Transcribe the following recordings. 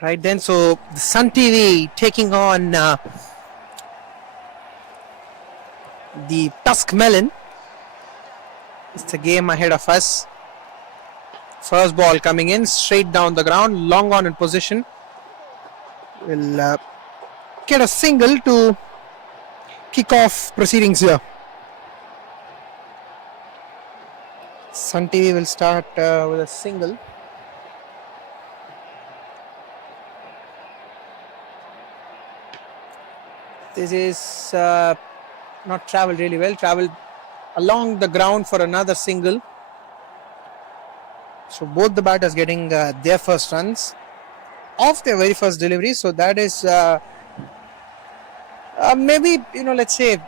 Right then, so the Sun TV taking on the Tuskmelon. It's a game ahead of us. First ball coming in, straight down the ground, long on in position. Will get a single to kick off proceedings here. Sun TV will start with a single. This is not travelled really well, travelled along the ground for another single. So both the batters getting their first runs off their very first delivery. So that is maybe, let's say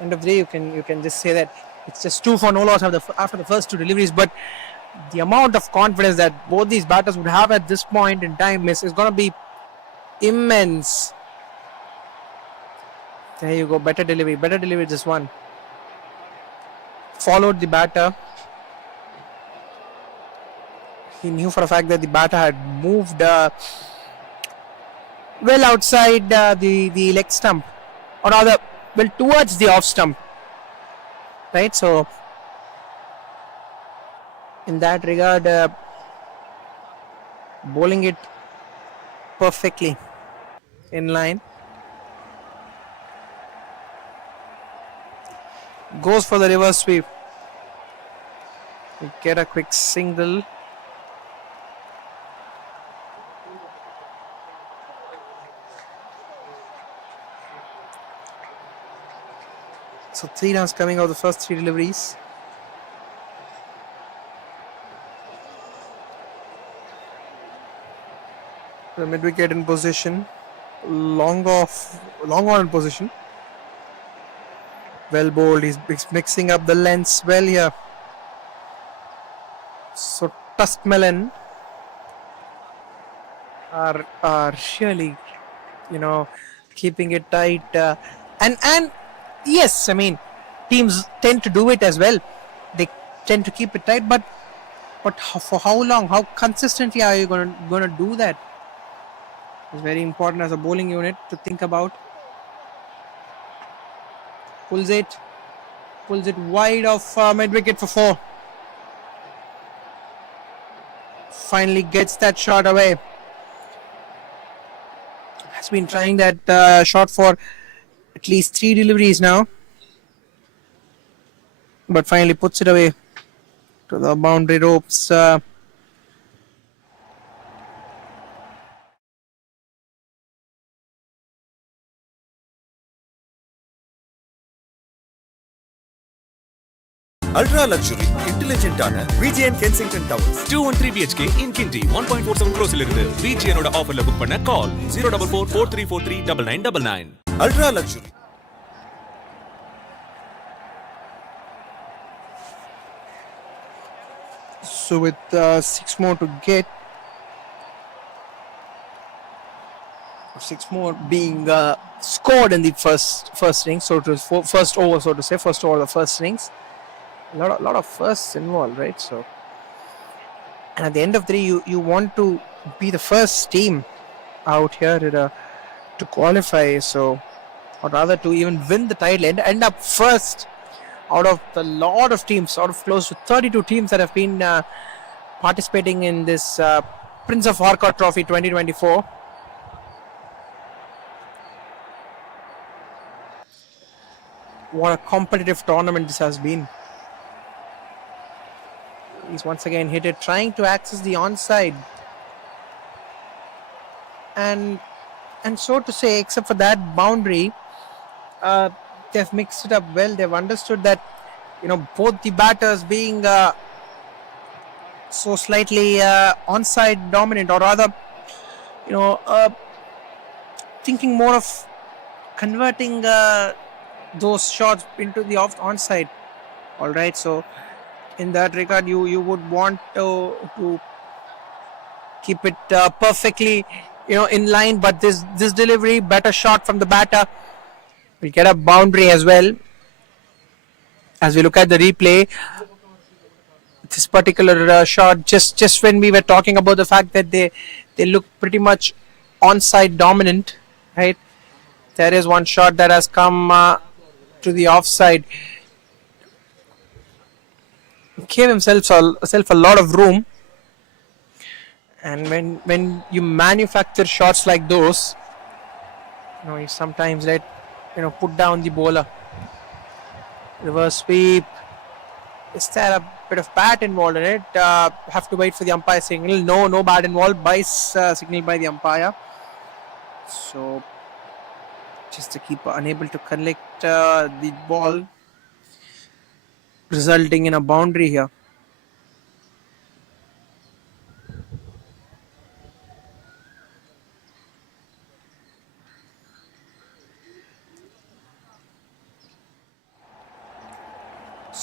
end of the day you can just say that it's just 2 for no loss after the first 2 deliveries. But the amount of confidence that both these batters would have at this point in time is going to be immense. There you go, better delivery just one. Followed the batter. He knew for a fact that the batter had moved well outside the leg stump, or rather, well towards the off stump. Right, so in that regard, bowling it perfectly in line. Goes for the reverse sweep. We get a quick single. So 3 runs coming out of the first 3 deliveries. The mid wicket in position. Long on in position. Well bowled. He's mixing up the lengths well here. So Tuskmelon are surely, keeping it tight. And yes, I mean, teams tend to do it as well. They tend to keep it tight, but for how long? How consistently are you going to do that? It's very important as a bowling unit to think about. Pulls it wide of mid wicket for 4. Finally gets that shot away. Has been trying that shot for at least 3 deliveries now, but finally puts it away to the boundary ropes. Ultra luxury, intelligent ana VGN Kensington Towers. 213 BHK in Kinti, 1.47 crores irundhu. VGN oda offer la book panna call 04443439999. Ultra luxury. So with 6 more to get, 6 more being scored in the first innings, so it was first over, so to say, first over the first innings. A lot of firsts involved, right? So, and at the end of the day, you want to be the first team out here to qualify, so, or rather to even win the title and end up first out of the lot of teams, out of close to 32 teams that have been participating in this Prince of Arcot Trophy 2024. What a competitive tournament this has been. He's once again hit it, trying to access the onside. And so to say, except for that boundary, they've mixed it up well. They've understood that, both the batters being so slightly onside dominant, or rather, thinking more of converting those shots into the onside. All right, so in that regard, you would want to keep it perfectly, in line. But this delivery, better shot from the batter, will get a boundary as well. As we look at the replay, this particular shot, just when we were talking about the fact that they look pretty much onside dominant, right? There is one shot that has come to the offside. He gave himself a lot of room, and when you manufacture shots like those, you sometimes let put down the bowler. Reverse sweep. Is there a bit of bat involved in it? Have to wait for the umpire signal. No bat involved. Vice signaled by the umpire. So just the keeper unable to collect the ball, resulting in a boundary here.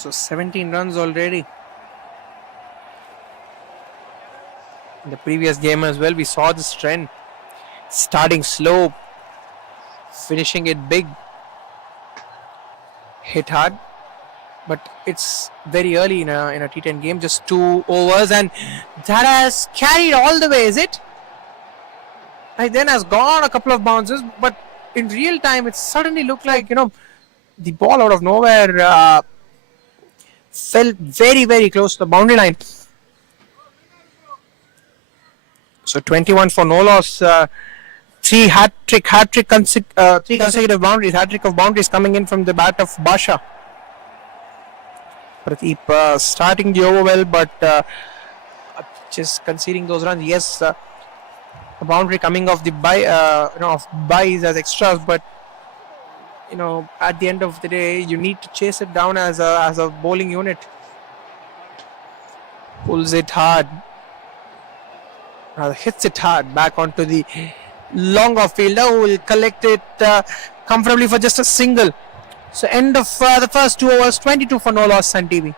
So 17 runs already. In the previous game as well, we saw this trend. Starting slow, finishing it big. Hit hard, but it's very early in a T10 game, just 2 overs, and that has carried all the way, is it? And then has gone a couple of bounces, but in real time, it suddenly looked like, the ball out of nowhere fell very, very close to the boundary line. So 21 for no loss. Three consecutive boundaries, hat-trick of boundaries coming in from the bat of Basha. Pradeep starting the over well, but just conceding those runs. Yes, a boundary coming off the of buys as extras, but at the end of the day, you need to chase it down as a bowling unit. Pulls it hard. Hits it hard back onto the long off fielder, who will collect it comfortably for just a single. So end of the first 2 overs, 22 for no loss, Sun TV.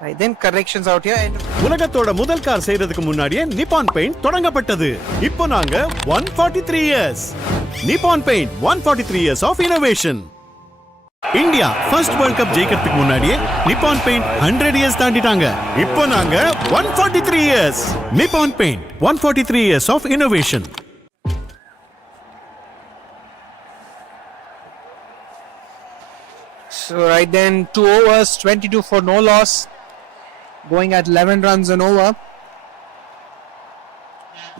Right, then corrections out here. உலகத்தோட முதல் car செய்யறதுக்கு முன்னாடியே Nippon paint தொடங்கப்பட்டது. இப்போ நாங்க 143 years. Nippon paint 143 years of innovation. India first world cup ஜெயிக்கிறதுக்கு முன்னாடியே Nippon paint 100 years தாண்டிட்டாங்க. இப்போ நாங்க 143 years. Nippon paint 143 years of innovation. So right then, 2 overs, 22 for no loss, going at 11 runs and over.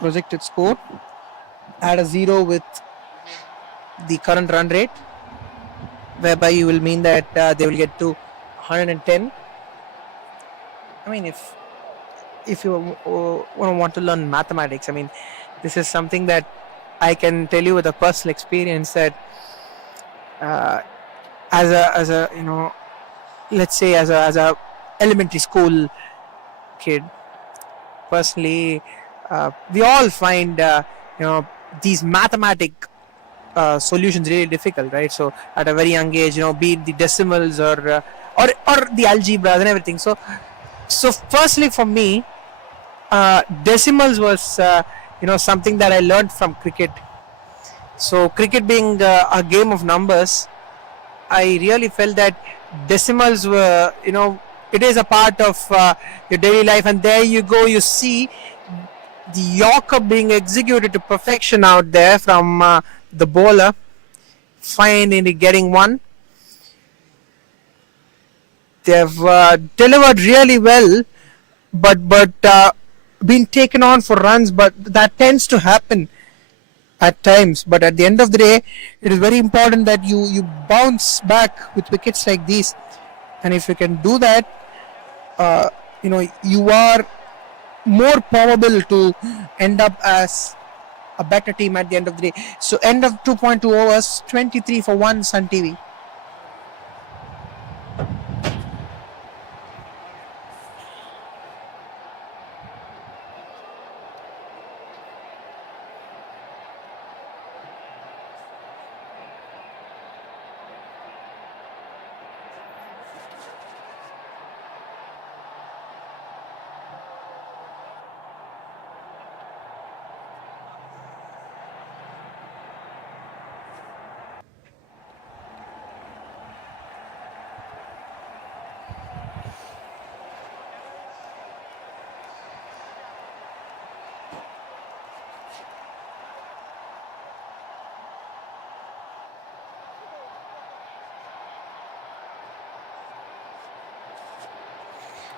Projected score, add a 0 with the current run rate, whereby you will mean that they will get to 110. I mean, if you want to learn mathematics, I mean, this is something that I can tell you with a personal experience, that as a let's say as a elementary school kid, personally, we all find these mathematic solutions really difficult, right? So at a very young age, be it the decimals or the algebras and everything. So firstly, for me, decimals was something that I learned from cricket. So cricket being a game of numbers, I really felt that decimals were, it is a part of your daily life, and there you go, you see the Yorker being executed to perfection out there from the bowler, finally getting one. They've delivered really well, but been taken on for runs, but that tends to happen at times. But at the end of the day, it is very important that you bounce back with wickets like these, and if you can do that, you are more probable to end up as a better team at the end of the day. So end of 2.2 overs, 23 for 1, Sun TV.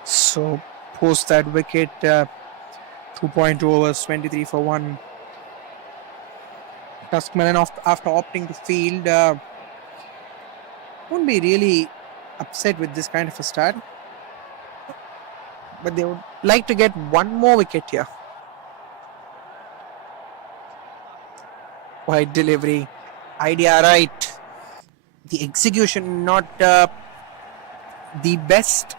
So post that wicket, 2.2 overs, 23 for 1. Tuskmelon after opting to field won't be really upset with this kind of a start, but they would like to get one more wicket here. Wide delivery, idea right. The execution not the best.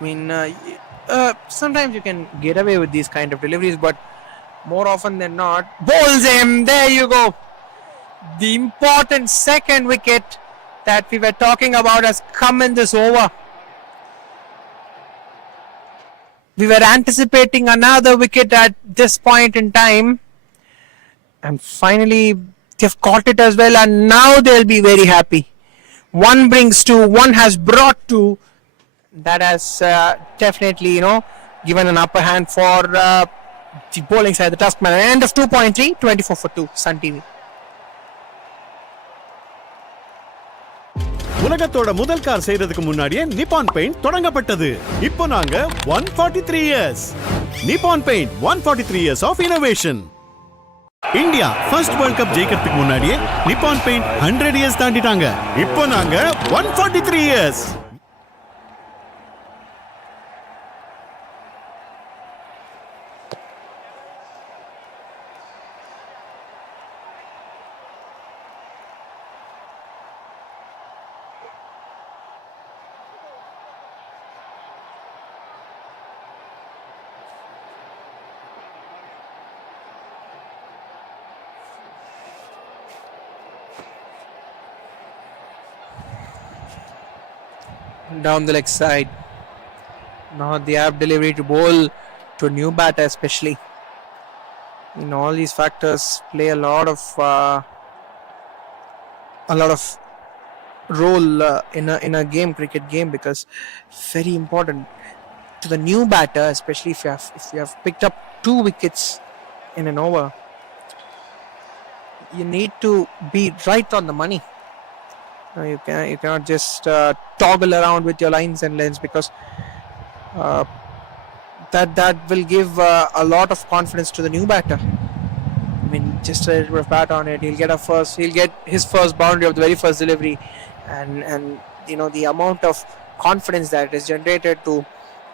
I mean, sometimes you can get away with these kind of deliveries, but more often than not, bowls him. There you go. The important second wicket that we were talking about has come in this over. We were anticipating another wicket at this point in time, and finally they've caught it as well, and now they'll be very happy. One brings two, one has brought two. That has definitely, given an upper hand for the bowling side, the Tuskmelon. End of 2.3, 24 for 2, Sun TV. உலகத்தோட முதல் car செய்யறதுக்கு முன்னாடியே Nippon paint தொடங்கப்பட்டது. இப்போ நாங்க 143 years. Nippon paint 143 years of innovation. India first world cup ஜெயிக்கிறதுக்கு முன்னாடியே Nippon paint 100 years தாண்டிட்டாங்க. இப்போ நாங்க 143 years. Down the leg side. Now the app delivery to bowl to new batter especially. All these factors play a lot of role in a cricket game, because very important to the new batter, especially if you have picked up 2 wickets in an over. You need to be right on the money. You cannot just toggle around with your lines and lengths, because that will give a lot of confidence to the new batter. I mean, just a little bit of bat on it, he'll get his first boundary of the very first delivery, and the amount of confidence that is generated to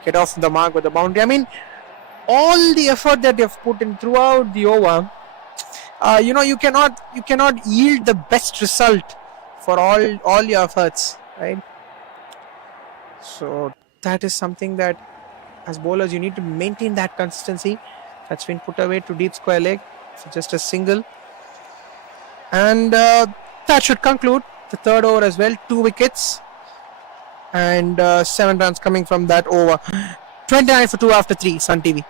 get off the mark with the boundary. I mean, all the effort that they've put in throughout the over, you cannot yield the best result for all your efforts, right? So that is something that, as bowlers, you need to maintain that consistency. That's been put away to deep square leg for just a single, and that should conclude the third over as well. 2 wickets and 7 runs coming from that over. 29 for 2 after 3, Sun TV.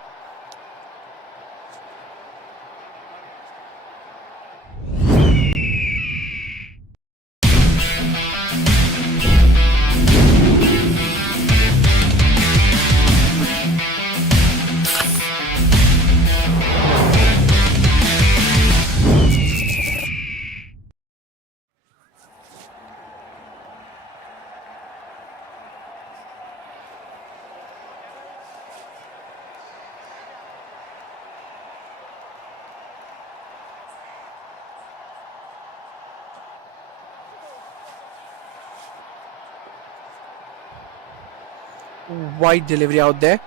Wide delivery out there.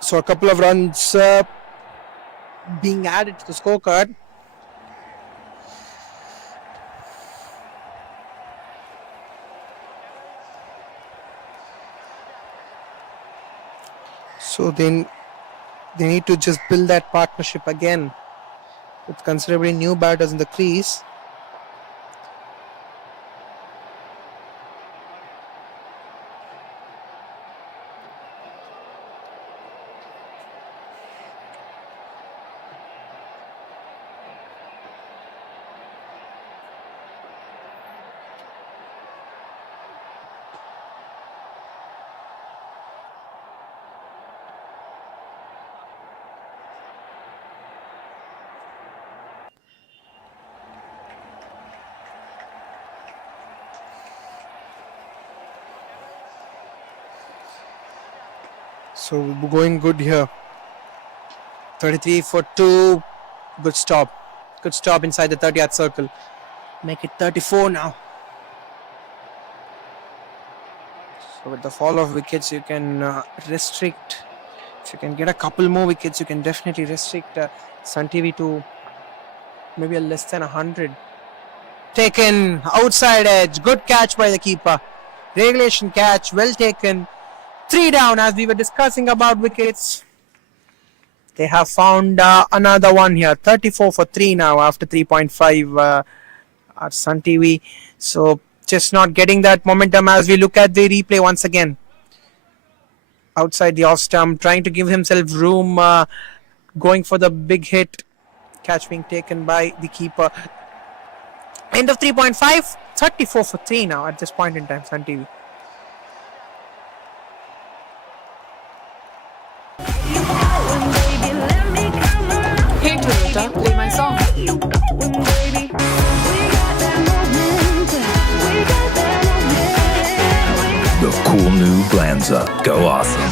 So a couple of runs being added to the scorecard. So then they need to just build that partnership again with considerably new batters in the crease. So we're going good here. 33 for 2. Good stop. Good stop inside the 30-yard circle. Make it 34 now. So with the fall of wickets, you can restrict. If you can get a couple more wickets, you can definitely restrict Sun TV to maybe a less than 100. Taken outside edge. Good catch by the keeper. Regulation catch. Well taken. 3 down as we were discussing about wickets. They have found another one here. 34 for 3 now after 3.5 at Sun TV. So just not getting that momentum as we look at the replay once again. Outside the off stump, trying to give himself room, going for the big hit. Catch being taken by the keeper. End of 3.5. 34 for 3 now at this point in time, Sun TV. Hey Toyota, play my song. The cool new Glanza. Go awesome.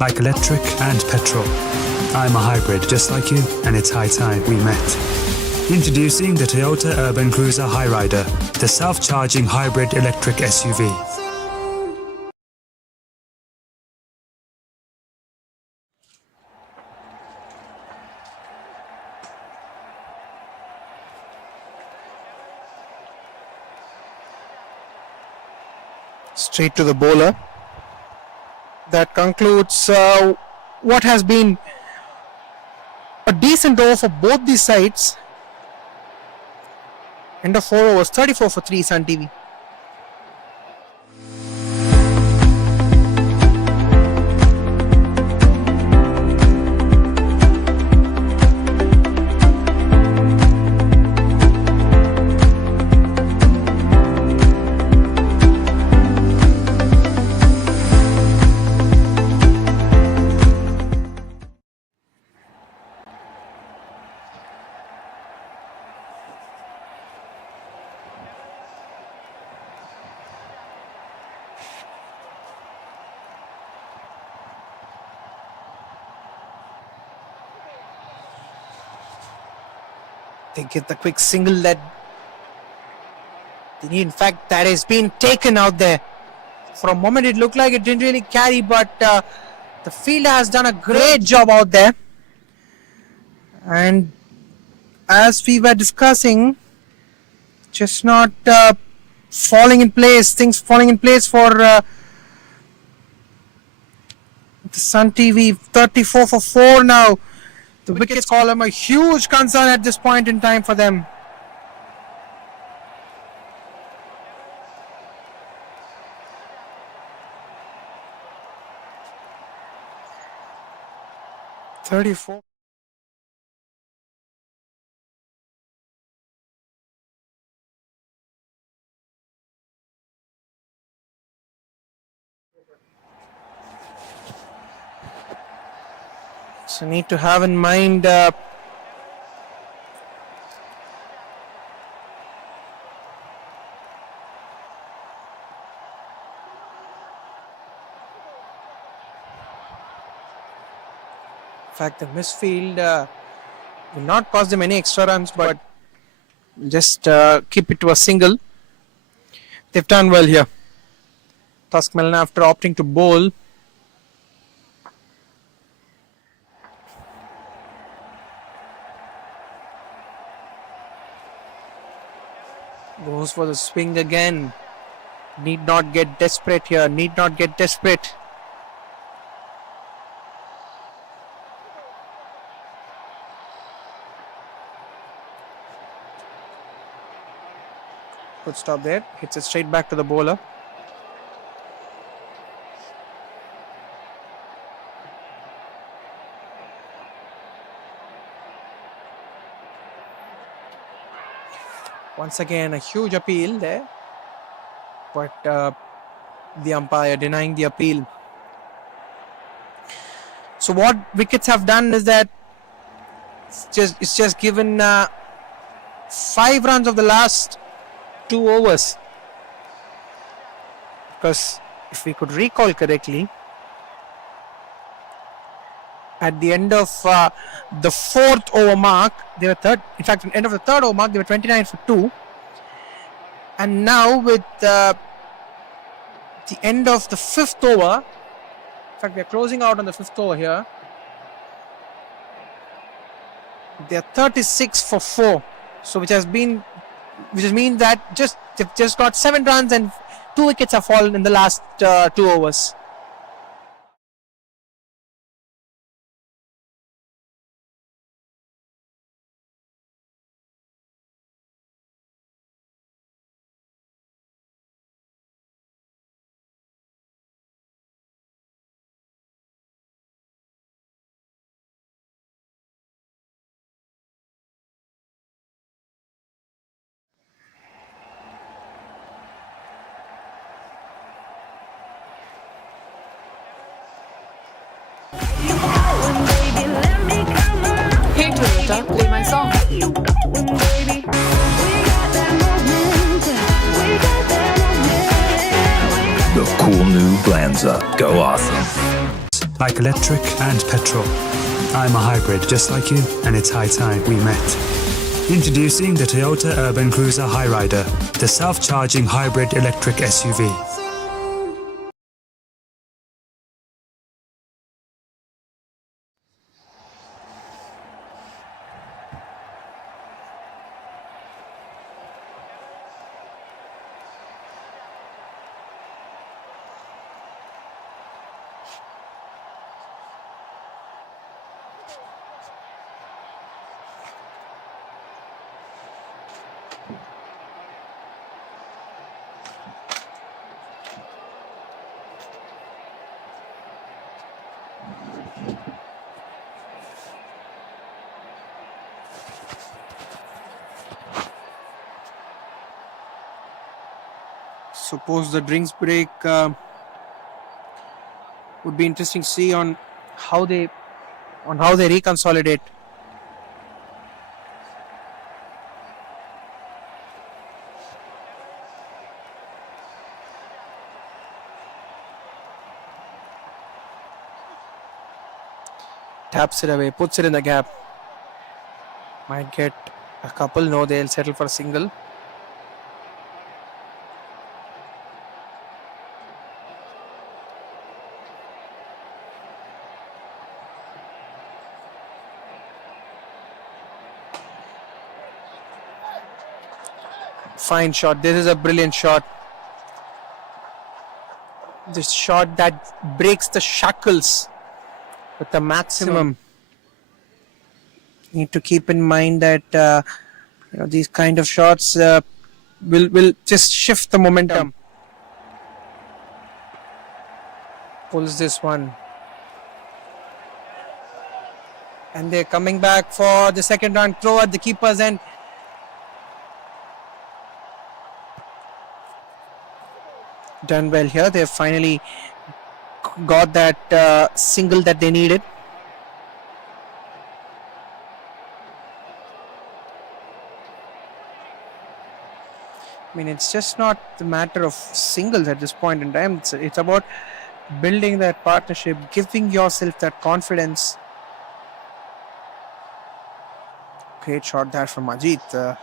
Like electric and petrol. I'm a hybrid just like you, and it's high time we met. Introducing the Toyota Urban Cruiser Highrider, the self-charging hybrid electric SUV. Straight to the bowler. That concludes what has been a decent over for both these sides. End of 4 overs, 34 for 3, Sun TV. They get the quick single that they need. In fact, that has been taken out there. For a moment, it looked like it didn't really carry, but the fielder has done a great job out there. And as we were discussing, just not falling in place, things falling in place for the Sun TV. 34 for 4 now. The wickets column a huge concern at this point in time for them. $34. So need to have in mind fact the misfield will not cost them any extra runs, but just keep it to a single. They've done well here. Tuskmelon, after opting to bowl, goes for the swing again. Need not get desperate here. Need not get desperate. Good stop there. Hits it straight back to the bowler. Once again, a huge appeal there, but the umpire denying the appeal. So what wickets have done is that it's just given 5 runs of the last 2 overs. Because if we could recall correctly, At the end of the fourth over mark, they were third. In fact, at the end of the third over mark, they were 29 for 2. And now with the end of the fifth over, in fact, we are closing out on the fifth over here. They are 36 for 4. So which has mean that they've just got 7 runs and 2 wickets have fallen in the last 2 overs. Hey Toyota, play my song. The cool new Glanza. Go awesome. Like electric and petrol. I'm a hybrid just like you, and it's high time we met. Introducing the Toyota Urban Cruiser Highrider, the self-charging hybrid electric SUV. Suppose the drinks break would be interesting to see on how they reconsolidate. Taps it away, puts it in the gap. Might get a couple. No, they'll settle for a single. Fine shot. This is a brilliant shot. This shot that breaks the shackles with the maximum. Need to keep in mind that these kind of shots will just shift the momentum. Pulls this one. And they're coming back for the second round throw at the keeper's end. Done well here. They've finally got that single that they needed. I mean, it's just not the matter of singles at this point in time. It's about building that partnership, giving yourself that confidence. Great shot there from Ajit.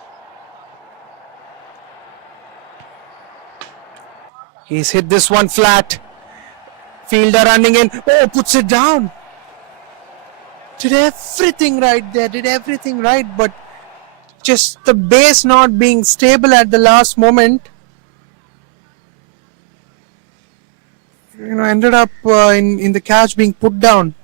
He's hit this one flat. Fielder running in. Oh, puts it down. Did everything right there. Did everything right. But just the base not being stable at the last moment. Ended up in the catch being put down.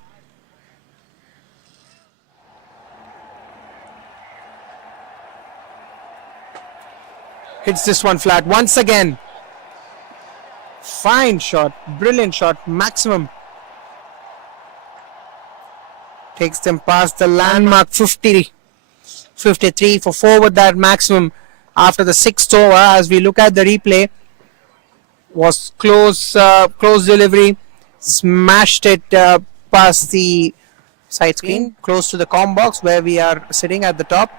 Hits this one flat once again. Fine shot, brilliant shot, maximum. Takes them past the landmark 53 for 4 with that maximum after the 6th over. As we look at the replay, was close delivery, smashed it past the side screen, close to the comm box where we are sitting at the top.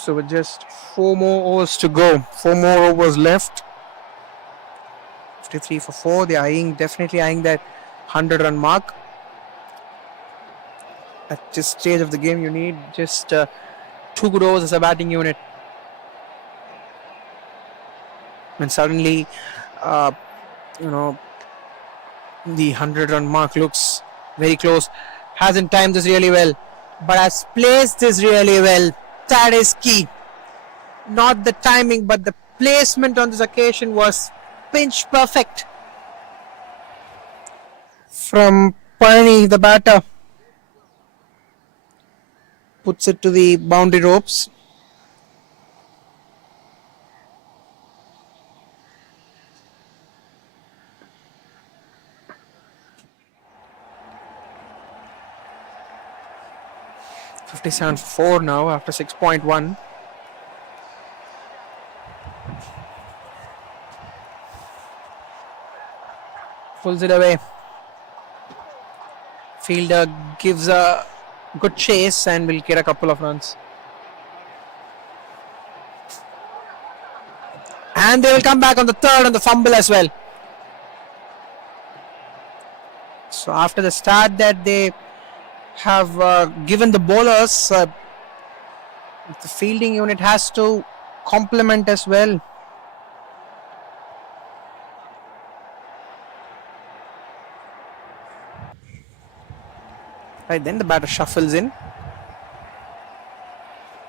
So with just 4 more overs to go, 4 more overs left. 53 for 4. They are definitely eyeing that 100-run mark. At this stage of the game, you need just 2 good overs as a batting unit. And suddenly, the 100-run mark looks very close. Hasn't timed this really well, but has placed this really well. That is key. Not the timing, but the placement on this occasion was pinch perfect. From Pani, the batter, puts it to the boundary ropes. .57 for 4 now after 6.1. Pulls it away. Fielder gives a good chase and will get a couple of runs. And they will come back on the third on the fumble as well. So after the start that they have given the bowlers, the fielding unit has to complement as well. Right, then the batter shuffles in.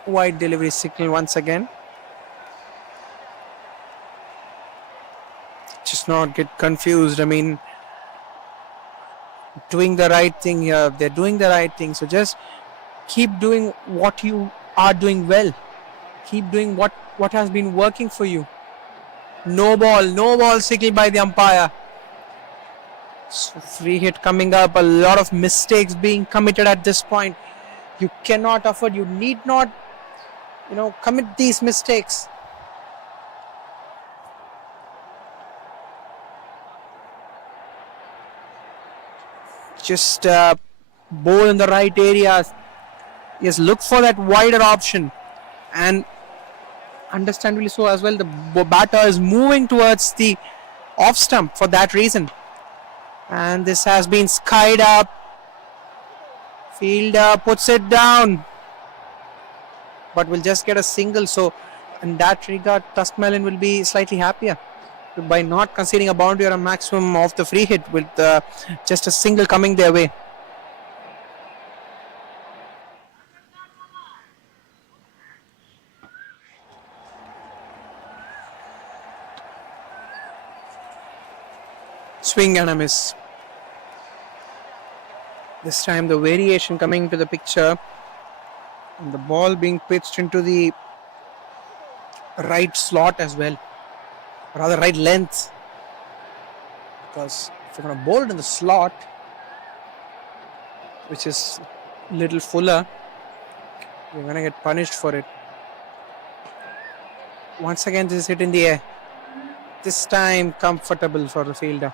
Wide delivery signal once again. Just not get confused. I mean, doing the right thing here. They're doing the right thing. So just keep doing what you are doing well. Keep doing what has been working for you. No ball signal by the umpire. So free hit coming up. A lot of mistakes being committed at this point. You cannot afford, you need not, commit these mistakes. Just bowl in the right areas. Yes, look for that wider option. And understandably so as well, the batter is moving towards the off stump for that reason. And this has been skied up. Fielder puts it down, but will just get a single. So in that regard, Tuskmelon will be slightly happier by not conceding a boundary or a maximum of the free hit with just a single coming their way. Swing and a miss. This time the variation coming to the picture and the ball being pitched into the right slot as well, rather right length, because if you're going to bowl it in the slot, which is a little fuller, you're going to get punished for it. Once again this is hit in the air, this time comfortable for the fielder.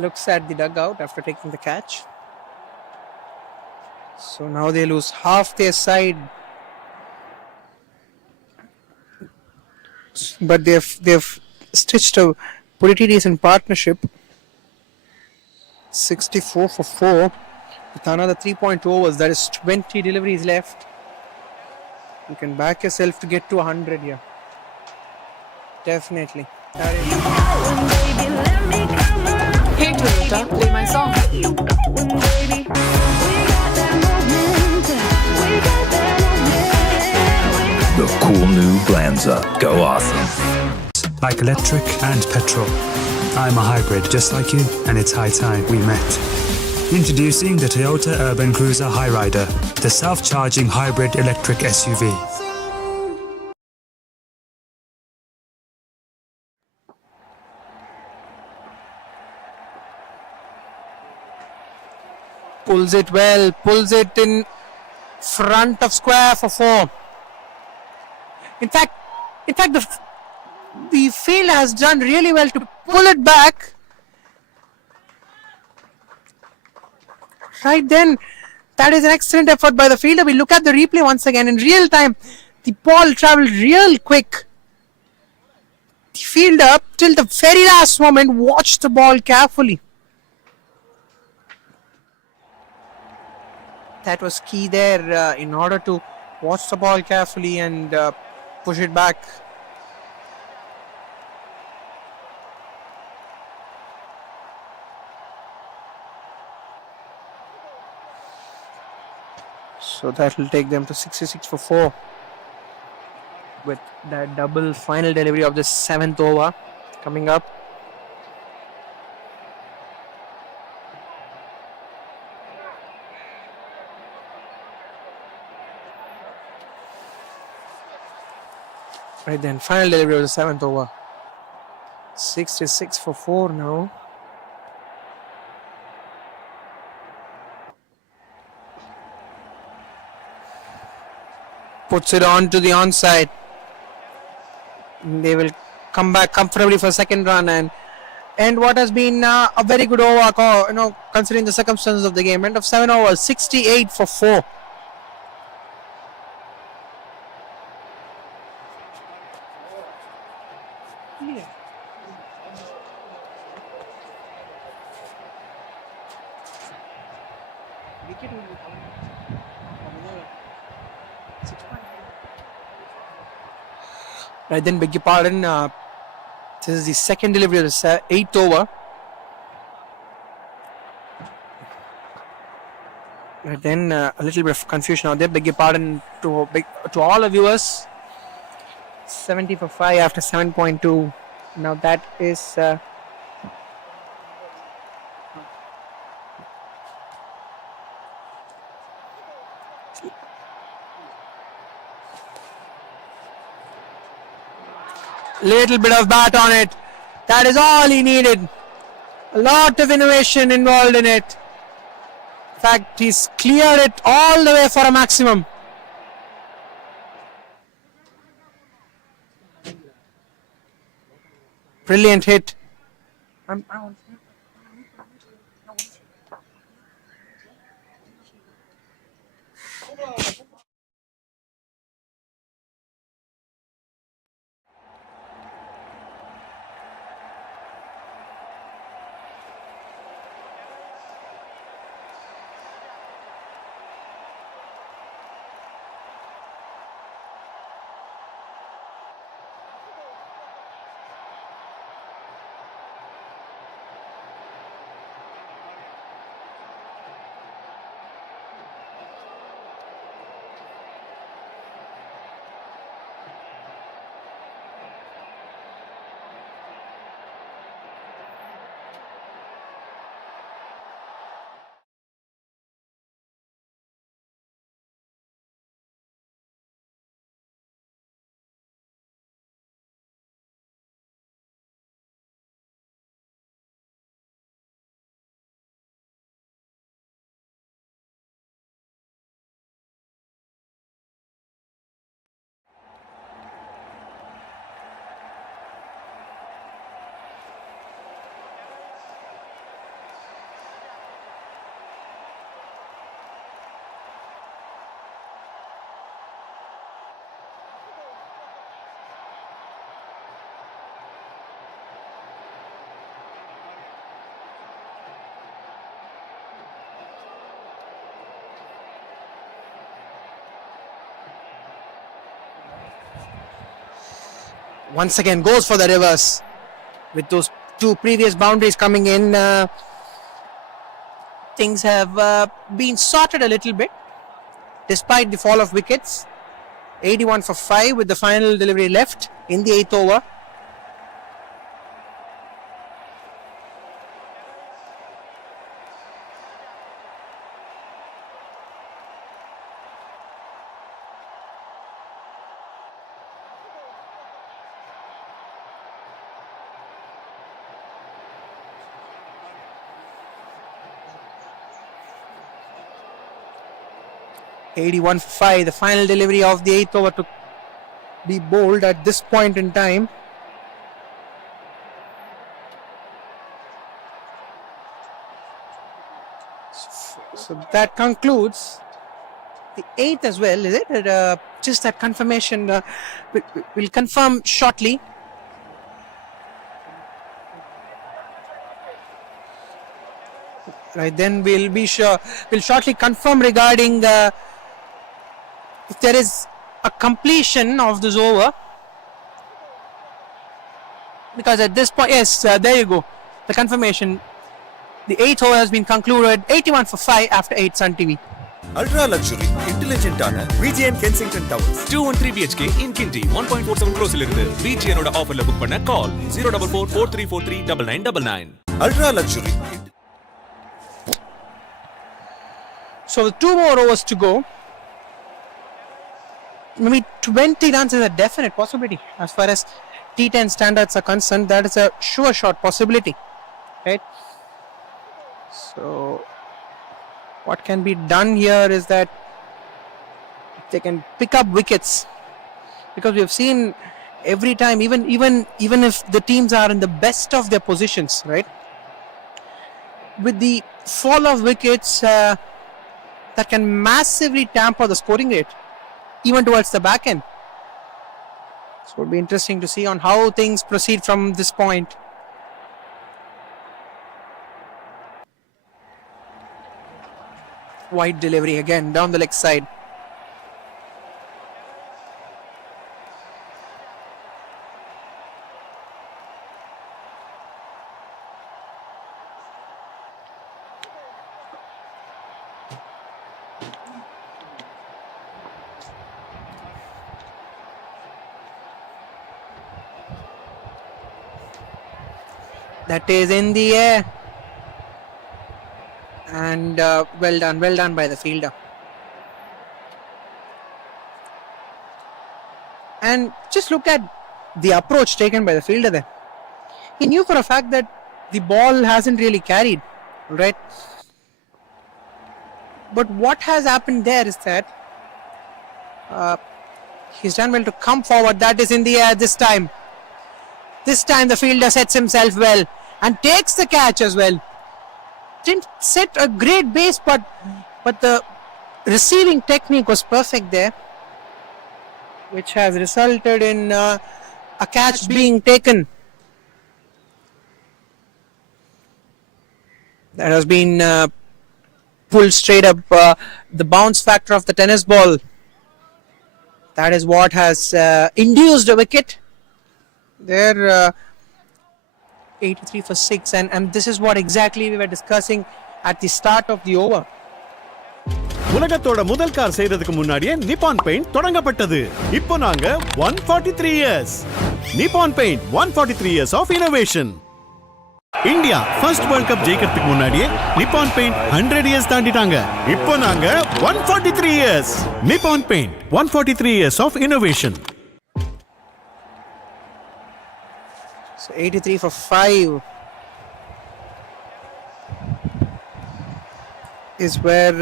Looks at the dugout after taking the catch. So now they lose half their side, but they've stitched a pretty decent partnership. 64 for 4 with another 3.2 overs. That is 20 deliveries left. You can back yourself to get to 100 here. Definitely. Hey Toyota, play my song. The cool new Glanza. Go awesome. Like electric and petrol. I'm a hybrid just like you, and it's high time we met. Introducing the Toyota Urban Cruiser Highrider, the self-charging hybrid electric SUV. Pulls it well, pulls it in front of square for 4. In fact, the field has done really well to pull it back. Right then, That is an excellent effort by the fielder. We look at the replay once again in real time. The ball traveled real quick. The fielder, till the very last moment, watched the ball carefully. That was key there in order to watch the ball carefully and push it back. So that will take them to 66 for 4 with that double final delivery of the 7th over coming up. Right then, final delivery of the 7th over. 66 for 4 now. Puts it on to the onside. They will come back comfortably for second run and what has been a very good over, considering the circumstances of the game. End of 7 overs, 68 for 4. Right then, beg your pardon. This is the second delivery of the 8th over. Right then, a little bit of confusion out there. Beg your pardon to all the viewers. 70 for 5 after 7.2. Now that is. Little bit of bat on it. That is all he needed. A lot of innovation involved in it. In fact, he's cleared it all the way for a maximum. Brilliant hit. Once again goes for the reverse. With those two previous boundaries coming in, things have been sorted a little bit despite the fall of wickets. 81 for 5 with the final delivery left in the 8th over. .81 for 5, the final delivery of the 8th over to be bowled at this point in time. So that concludes the 8th as well, is it? Just that confirmation. We'll confirm shortly. Right, then we'll be sure. We'll shortly confirm regarding if there is a completion of this over. Because at this point, yes, there you go. The confirmation. The 8th over has been concluded. 81 for 5 after 8 Sun TV. Ultra luxury இன்டெலிஜென்ட்டான VGN Kensington Towers 213 BHK in Kinti 1.47 crores இருந்து VGN ஓட ஆஃபர்ல book பண்ண கால் 04443439999. Ultra luxury. So with 2 more overs to go, maybe 20 runs is a definite possibility as far as T10 standards are concerned. That is a sure shot possibility, right? So what can be done here is that they can pick up wickets, because we have seen every time, even if the teams are in the best of their positions, right, with the fall of wickets, that can massively tamper the scoring rate even towards the back end. So it would be interesting to see on how things proceed from this point. Wide delivery again down the leg side. That is in the air. And well done by the fielder. And just look at the approach taken by the fielder there. He knew for a fact that the ball hasn't really carried, right? But what has happened there is that he's done well to come forward. That is in the air this time. This time the fielder sets himself well and takes the catch as well. Didn't set a great base, but the receiving technique was perfect there, which has resulted in a catch being taken. That has been pulled straight up. The bounce factor of the tennis ball, that is what has induced a wicket. There, 83 for 6, and this is what exactly we were discussing at the start of the over. உலகத்தோட முதல் car செய்யறதுக்கு முன்னாடியே Nippon paint தொடங்கப்பட்டது. இப்போ நாங்க 143 years. Nippon paint 143 years of innovation. India first world cup ஜெயிக்கிறதுக்கு முன்னாடியே Nippon paint 100 years தாண்டிட்டாங்க. இப்போ நாங்க 143 years. Nippon paint 143 years of innovation. So 83 for 5 is where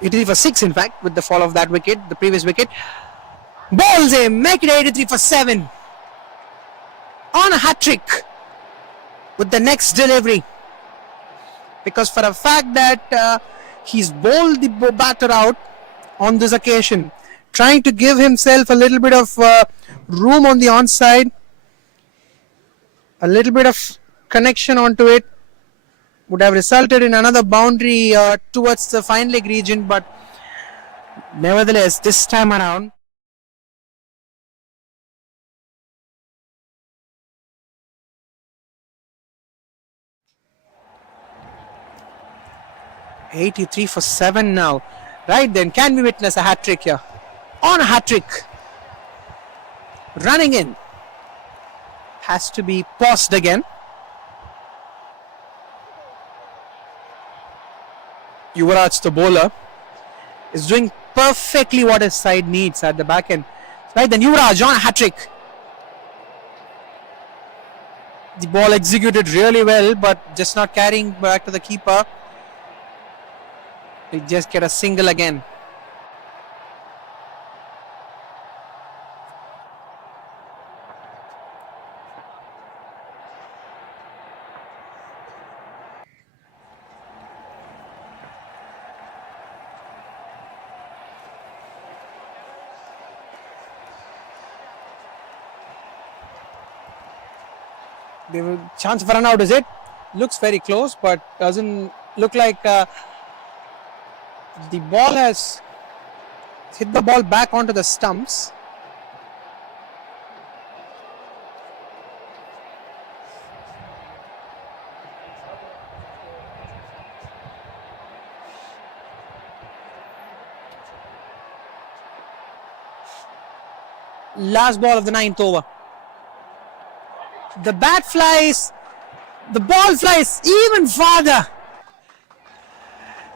83 for 6, in fact, with the fall of that wicket, the previous wicket. Bowls him, make it 83 for 7 on a hat trick with the next delivery, because for a fact that he's bowled the batter out on this occasion, trying to give himself a little bit of room on the onside, a little bit of connection onto it, would have resulted in another boundary towards the fine leg region, but nevertheless, this time around, .83 for 7 now. Right then, can we witness a hat trick here? On a hat trick, running in, has to be paused again. Yuvraj, the bowler, is doing perfectly what his side needs at the back end. Right then, Yuvraj on a hat trick. The ball executed really well, but just not carrying back to the keeper. They just get a single again. They will chance for run out, is it? Looks very close, but doesn't look like the ball has hit the ball back onto the stumps. Last ball of the 9th over. The bat flies, the ball flies even farther.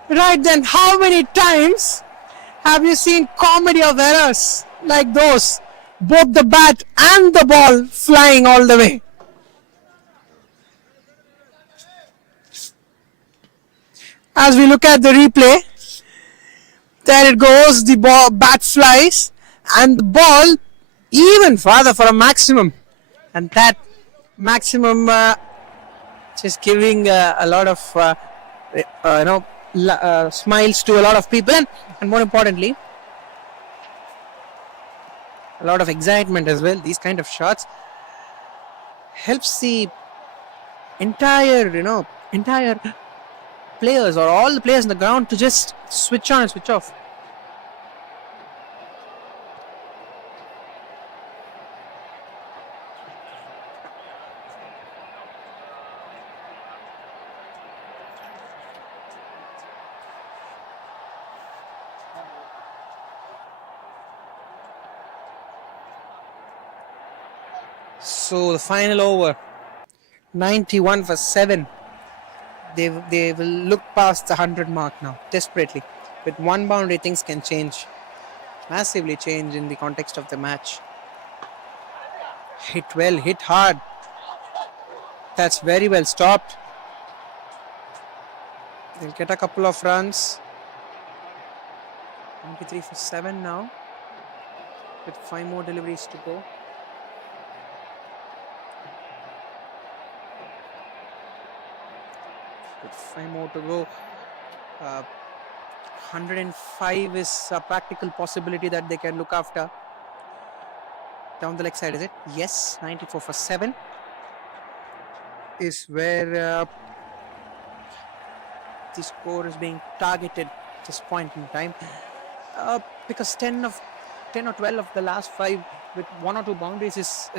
Right then, how many times have you seen comedy of errors like those? Both the bat and the ball flying all the way. As we look at the replay, there it goes, the bat flies and the ball even farther for a maximum. And that maximum just giving a lot of smiles to a lot of people, and more importantly a lot of excitement as well. These kind of shots helps the entire players or all the players on the ground to just switch on and switch off. So the final over, 91 for 7. They will look past the 100 mark now, desperately. With one boundary, things can change, massively change in the context of the match. Hit well, hit hard. That's very well stopped. They'll get a couple of runs. 93 for 7 now, with 5 more deliveries to go. With 5 more to go. 105 is a practical possibility that they can look after. Down the leg side, is it? Yes, 94 for 7 is where the score is being targeted at this point in time. Because 10 or 12 of the last 5 with 1 or 2 boundaries is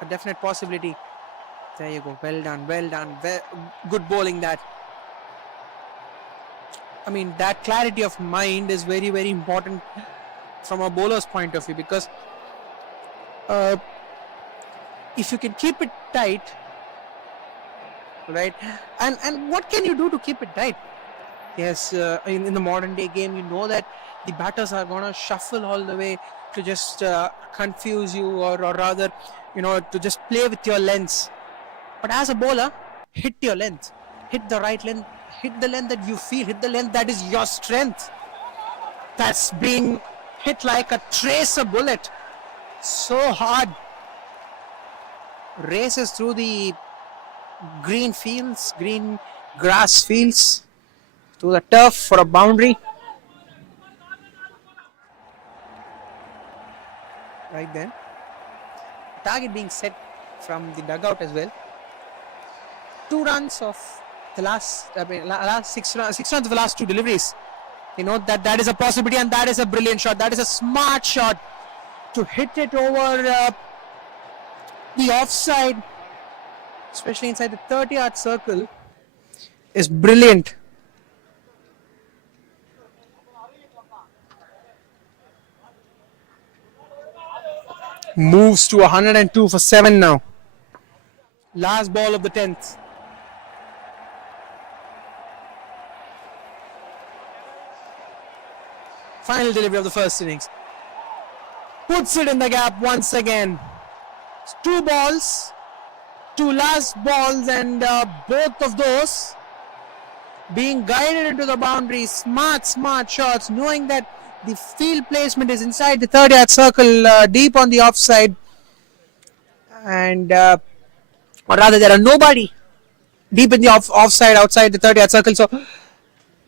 a definite possibility. There you go. Well done. Good bowling that. I mean, that clarity of mind is very, very important from a bowler's point of view, because if you can keep it tight, right? And what can you do to keep it tight? Yes, in the modern day game, you know that the batters are going to shuffle all the way to just confuse you, or rather, to just play with your lengths. But as a bowler, hit your length, hit the right length, hit the length that you feel, hit the length that is your strength. That's being hit like a tracer bullet, so hard. Races through the green fields, green grass fields, to the turf for a boundary. Right then, target being set from the dugout as well. 2 runs of the last 6 runs of the last 2 deliveries. That is a possibility, and that is a brilliant shot. That is a smart shot to hit it over the offside, especially inside the 30-yard circle, is brilliant. Moves to 102 for 7 now. Last ball of the 10th. Final delivery of the first innings. Puts it in the gap once again. 2 balls, 2 last balls, and both of those being guided into the boundary. Smart shots, knowing that the field placement is inside the 30-yard circle, deep on the offside, and or rather there are nobody deep in the offside outside the 30-yard circle. So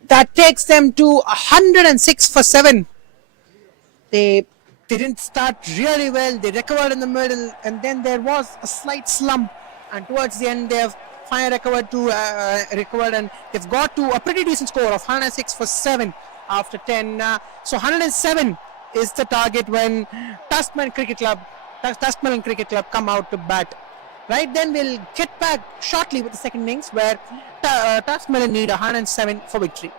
that takes them to 106 for 7. They didn't start really well. They recovered in the middle, and then there was a slight slump and towards the end they have finally recovered, and they've got to a pretty decent score of 106 for 7 after 10. So 107 is the target when Tuskmelon Cricket Club come out to bat. Right, then we'll get back shortly with the second innings where Tuskmelon need 107 for victory.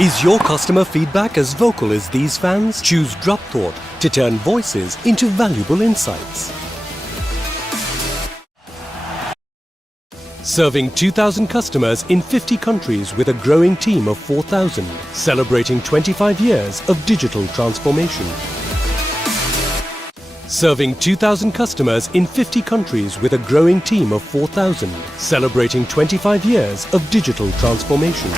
Is your customer feedback as vocal as these fans? Choose Drop Thought to turn voices into valuable insights. Serving 2,000 customers in 50 countries with a growing team of 4,000, celebrating 25 years of digital transformation. Serving 2,000 customers in 50 countries with a growing team of 4,000, celebrating 25 years of digital transformation.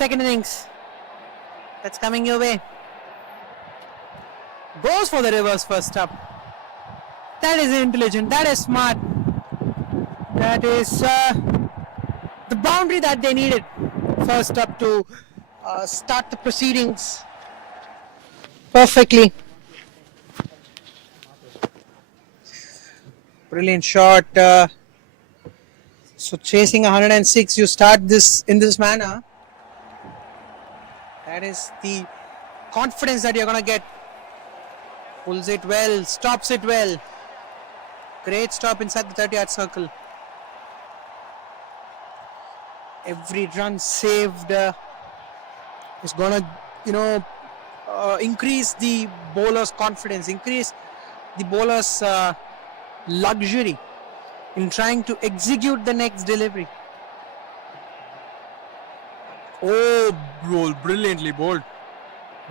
Second innings. That's coming your way. Goes for the reverse first up. That is intelligent. That is smart. That is the boundary that they needed. First up to start the proceedings perfectly. Brilliant shot. So chasing 106, you start this in this manner. That is the confidence that you're going to get. Pulls it well, stops it well. Great stop inside the 30-yard circle. Every run saved is going to, increase the bowler's confidence, increase the bowler's luxury in trying to execute the next delivery. Oh, brilliantly bowled.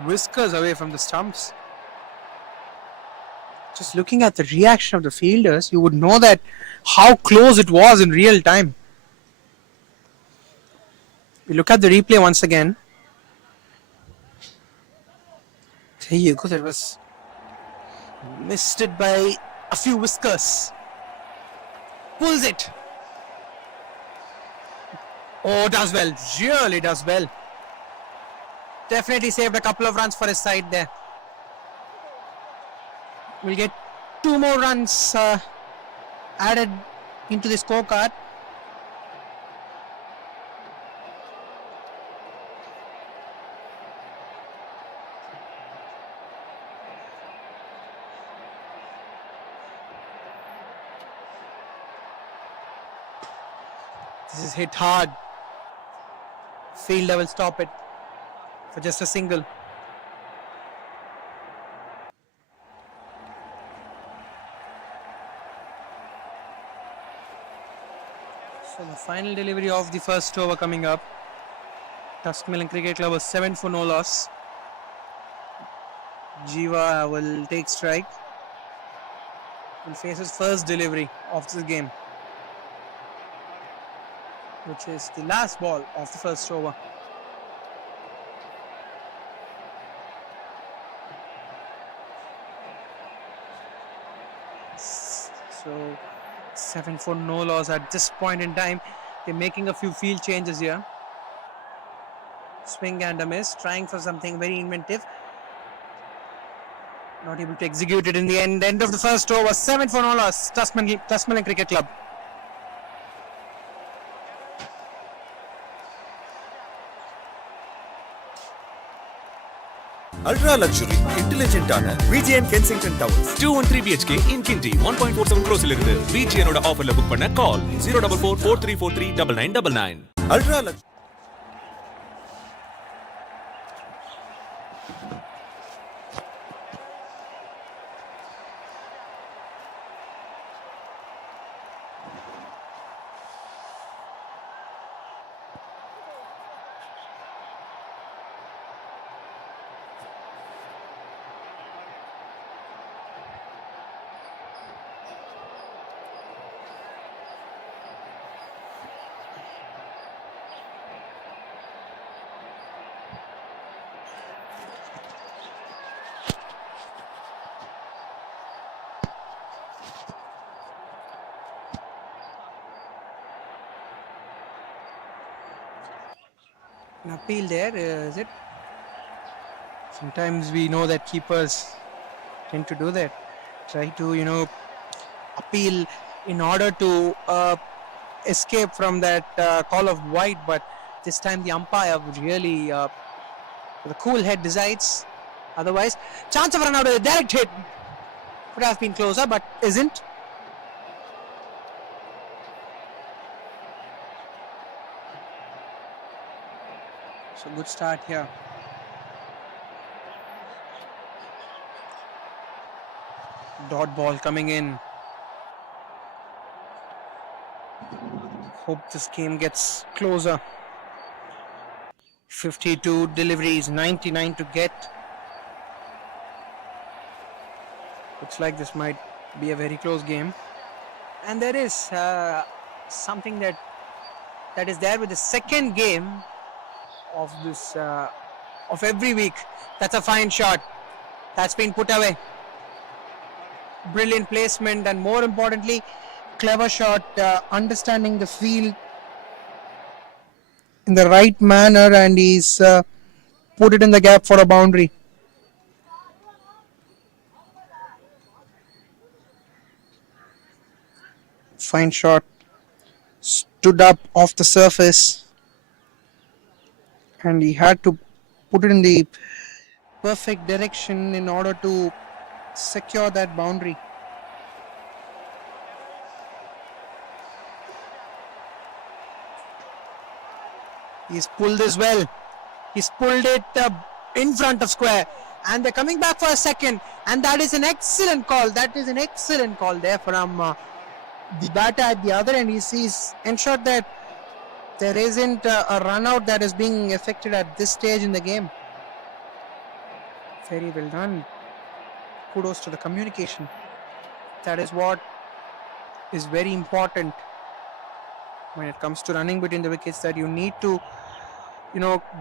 Whiskers away from the stumps. Just looking at the reaction of the fielders, you would know that how close it was in real time. We look at the replay once again. There you go. That was missed it by a few whiskers. Pulls it. Oh, does well. Really does well. Definitely saved a couple of runs for his side there. We'll get 2 more runs added into the scorecard. This is hit hard. Fielder will stop it for just a single. So the final delivery of the first over coming up. Tuskmelon Cricket Club was 7 for no loss. Jiva will take strike. Will face his first delivery of the game, which is the last ball of the first over. So 7 for no loss at this point in time. They're making a few field changes here. Swing and a miss, trying for something very inventive. Not able to execute it in the end. End of the first over, 7 for no loss. Tuskmelon Cricket Club. Ultra luxury, intelligent ஆன VGN Kensington Towers. 213 BHK in Kinti 1.47 crores இலிருந்து VGN ஓட ஆஃபர்ல book பண்ண கால் 04443439999. Ultra luxury. An appeal there, is it? Sometimes we know that keepers tend to do that. Try to, appeal in order to escape from that call of wide, but this time the umpire would really, with a cool head, decides. Otherwise, chance of run out of the direct hit could have been closer, but isn't. So good start here. Dot ball coming in. Hope this game gets closer. 52 deliveries, 99 to get. Looks like this might be a very close game. And there is something that is there with the second game. of this of every week. That's a fine shot. That's been put away. Brilliant placement, and more importantly, clever shot, understanding the field in the right manner, and he's put it in the gap for a boundary. Fine shot. Stood up off the surface, and he had to put it in the perfect direction in order to secure that boundary. He's pulled this well. He's pulled it in front of square, and they're coming back for a second, and that is an excellent call. That is an excellent call there from the batter at the other end. He's ensured that there isn't a run out that is being effected at this stage in the game. Very well done. Kudos to the communication. That is what is very important when it comes to running between the wickets, that you need to,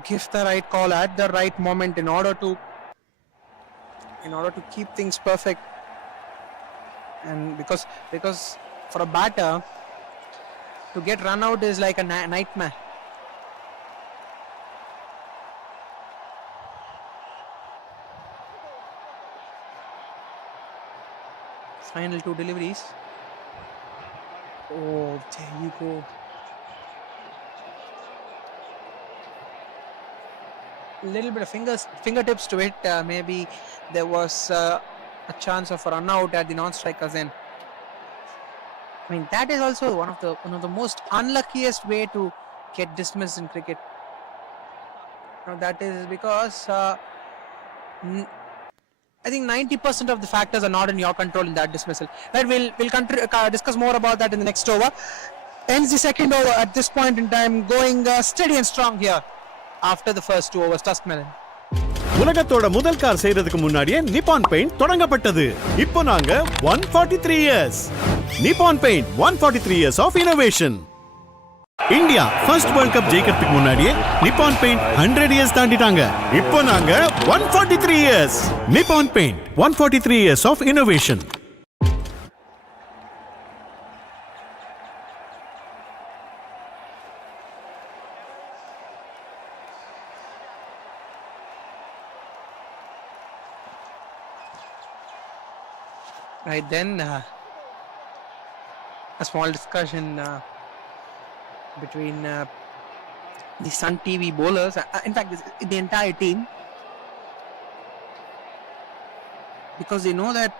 give the right call at the right moment in order to keep things perfect. And because for a batter to get run out is like a nightmare. Final two deliveries. Oh, there you go. Little bit of fingertips to it. Maybe there was a chance of a run out at the non-strikers end. I mean, that is also one of the most unluckiest way to get dismissed in cricket. Now, that is because I think 90% of the factors are not in your control in that dismissal. Right, we'll discuss more about that in the next over. Ends the second over at this point in time, going steady and strong here after the first 2 overs. Tuskmelon. உலகத்தோட முதல் car செய்யறதுக்கு முன்னாடியே Nippon paint தொடங்கப்பட்டது. இப்போ நாங்க 143 years. Nippon paint 143 years of innovation. India first world cup ஜெயிக்கிறதுக்கு முன்னாடியே Nippon paint 100 years தாண்டிட்டாங்க. இப்போ நாங்க 143 years. Nippon paint 143 years of innovation. Right then, a small discussion between the Sun TV bowlers, in fact the entire team, because they know that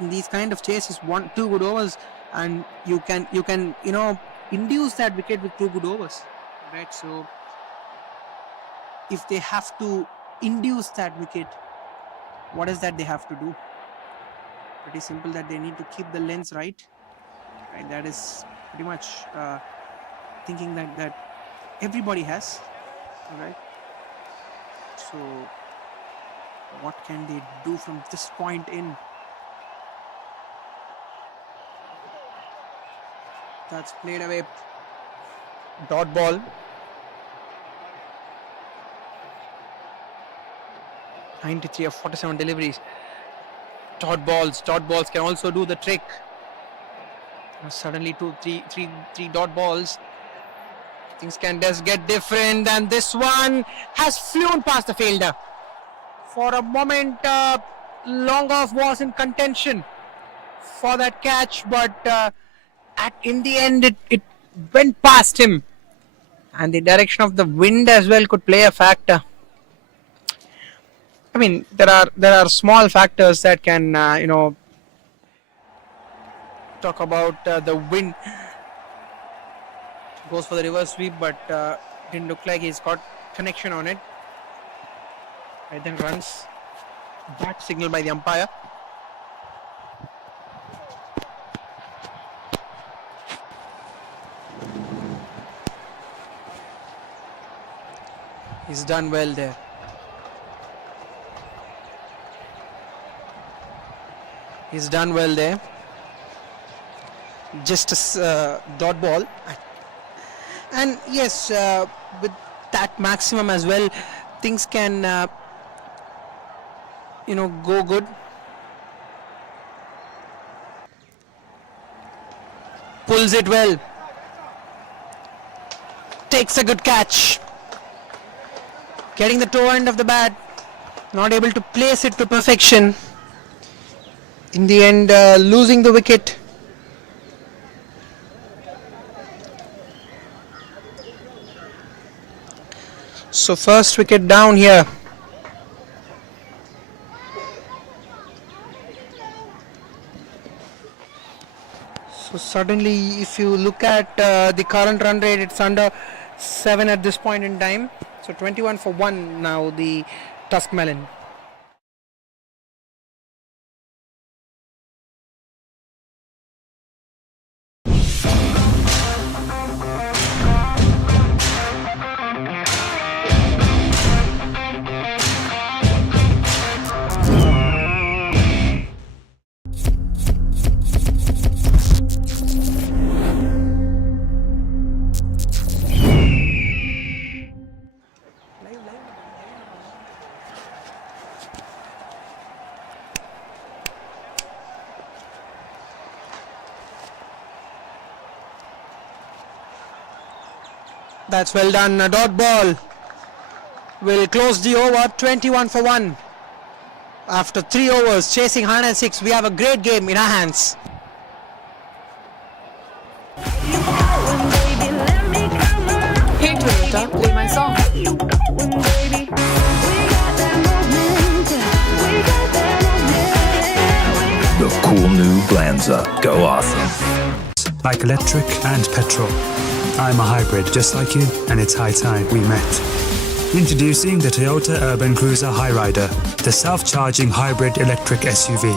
in these kind of chases, 1-2 good overs, and you can induce that wicket with 2 good overs, right? So if they have to induce that wicket, what is that they have to do? Pretty simple, that they need to keep the lens right? That is pretty much thinking that everybody has, right? So what can they do from this point in? That's played away. Dot ball. (93 of 47 deliveries. Dot balls can also do the trick. Suddenly 3 dot balls. Things can just get different, and this one has flown past the fielder. For a moment, long off was in contention for that catch, but in the end it went past him, and the direction of the wind as well could play a factor. I mean, there are small factors that can talk about the wind. Goes for the reverse sweep, but didn't look like he's got connection on it. Right then, runs. Bat signal by the umpire. He's done well there. He's done well there. Just a dot ball. And yes, with that maximum as well, things can go good. Pulls it well, takes a good catch, getting the toe end of the bat, not able to place it to perfection. In the end, losing the wicket. So first wicket down here. So suddenly, if you look at the current run rate, it's under 7 at this point in time. So 21 for 1 now, the Tuskmelon. That's well done. A dot ball will close the over. 21 for 1. After 3 overs, chasing 106, we have a great game in our hands. Hey Toyota, play my song. The cool new Glanza. Go awesome. Like electric and petrol. I'm a hybrid just like you, and it's high time we met. Introducing the Toyota Urban Cruiser Highrider, the self-charging hybrid electric SUV.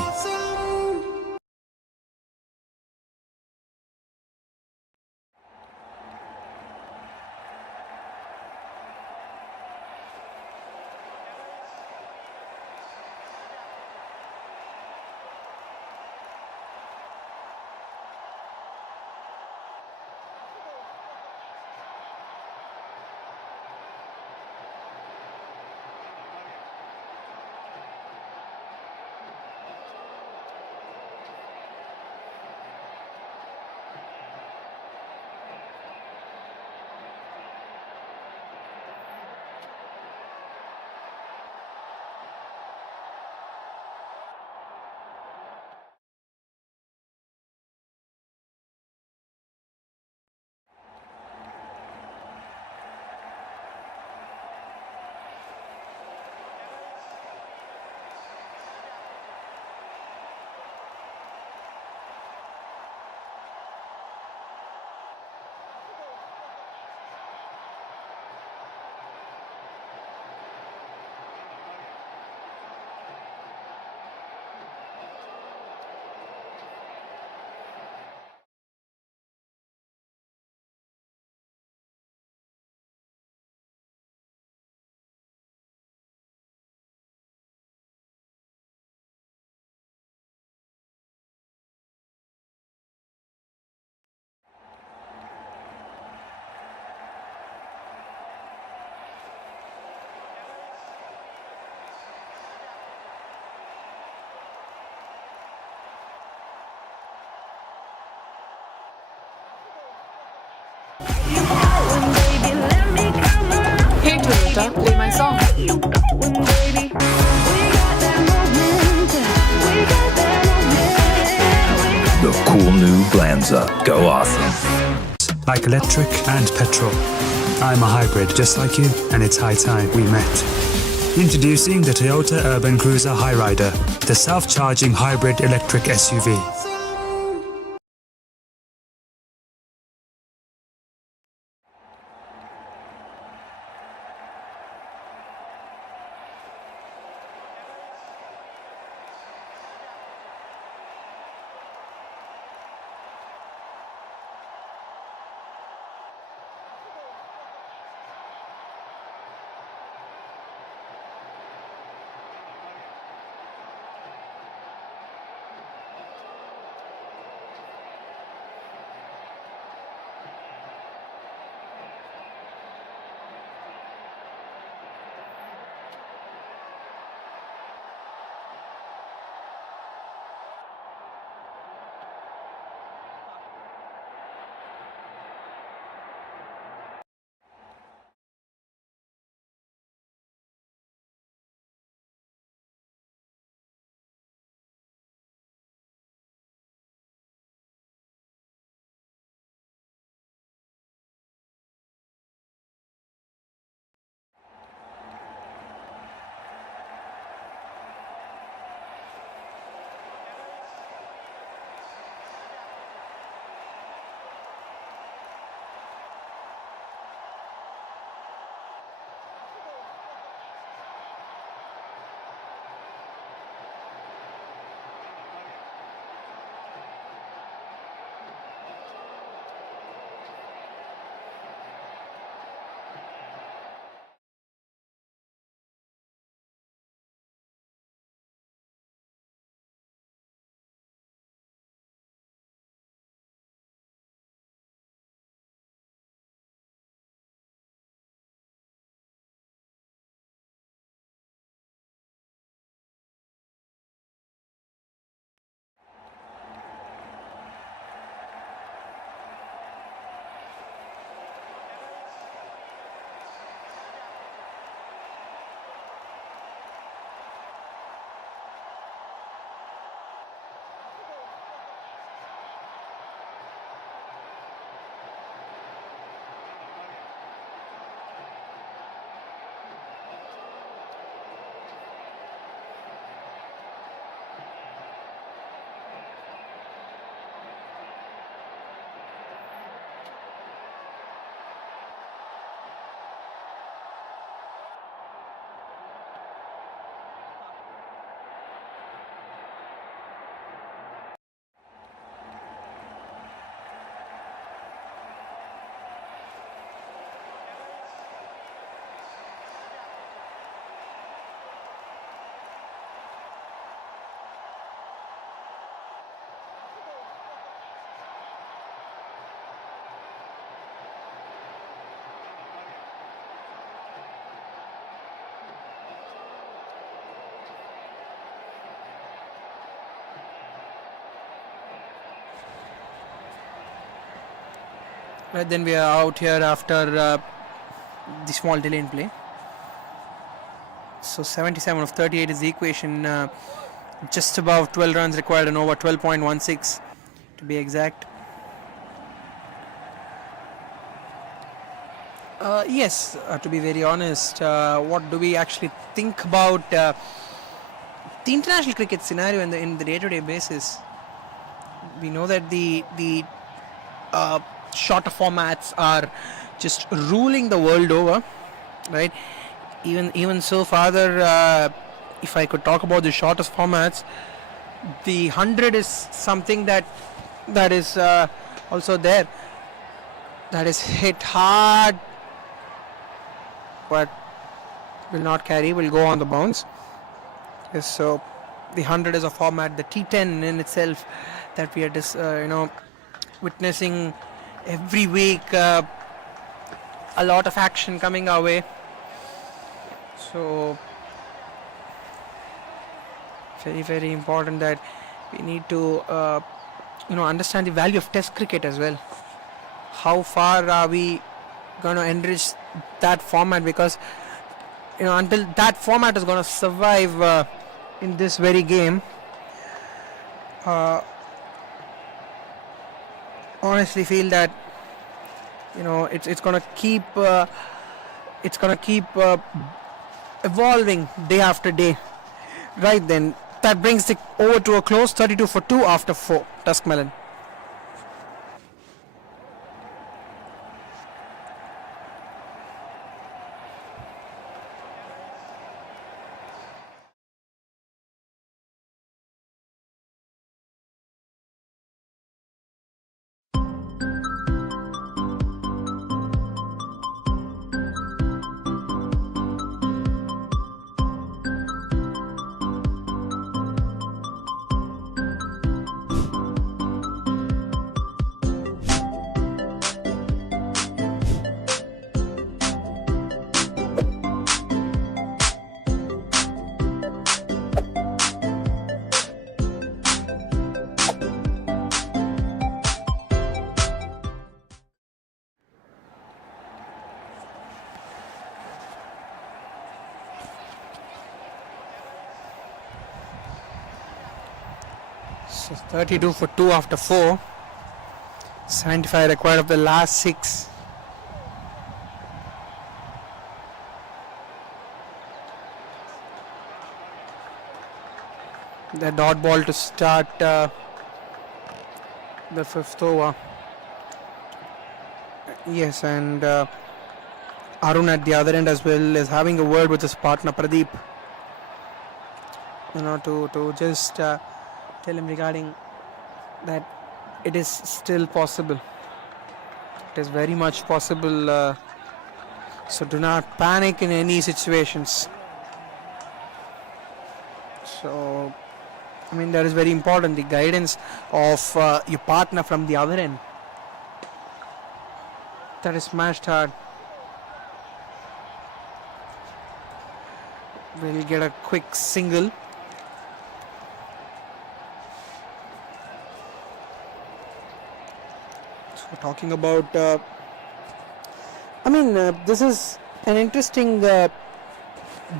Hey Toyota, play my song. The cool new Glanza. Go awesome. Like electric and petrol. I'm a hybrid just like you, and it's high time we met. Introducing the Toyota Urban Cruiser Highrider, the self-charging hybrid electric SUV. Right, then we are out here after the small delay in play. So 77 of 38 is the equation. Just above 12 runs required and over 12.16 to be exact. Yes, to be very honest, what do we actually think about the international cricket scenario in the day-to-day basis? We know that the shorter formats are just ruling the world over, right? Even so farther, if I could talk about the shortest formats, the 100 is something that is also there, that is hit hard but will not carry, will go on the bounce. Yes, so the 100 is a format, the T10 in itself, that we are witnessing every week, a lot of action coming our way. So very, very important that we need to understand the value of test cricket as well. How far are we going to enrich that format, because until that format is going to survive in this very game, honestly feel that it's going to keep evolving day after day. Right, then that brings it over to a close, 32 for 2 after 4. Tuskmelon. So 32 for 2 after 4. 75 required of the last 6. The dot ball to start the 5th over. Yes, and Arun at the other end as well is having a word with his partner Pradeep. To just tell him regarding that it is still possible. It is very much possible. So do not panic in any situations. So, that is very important. The guidance of your partner from the other end. That is smashed hard. We'll get a quick single. So talking about, this is an interesting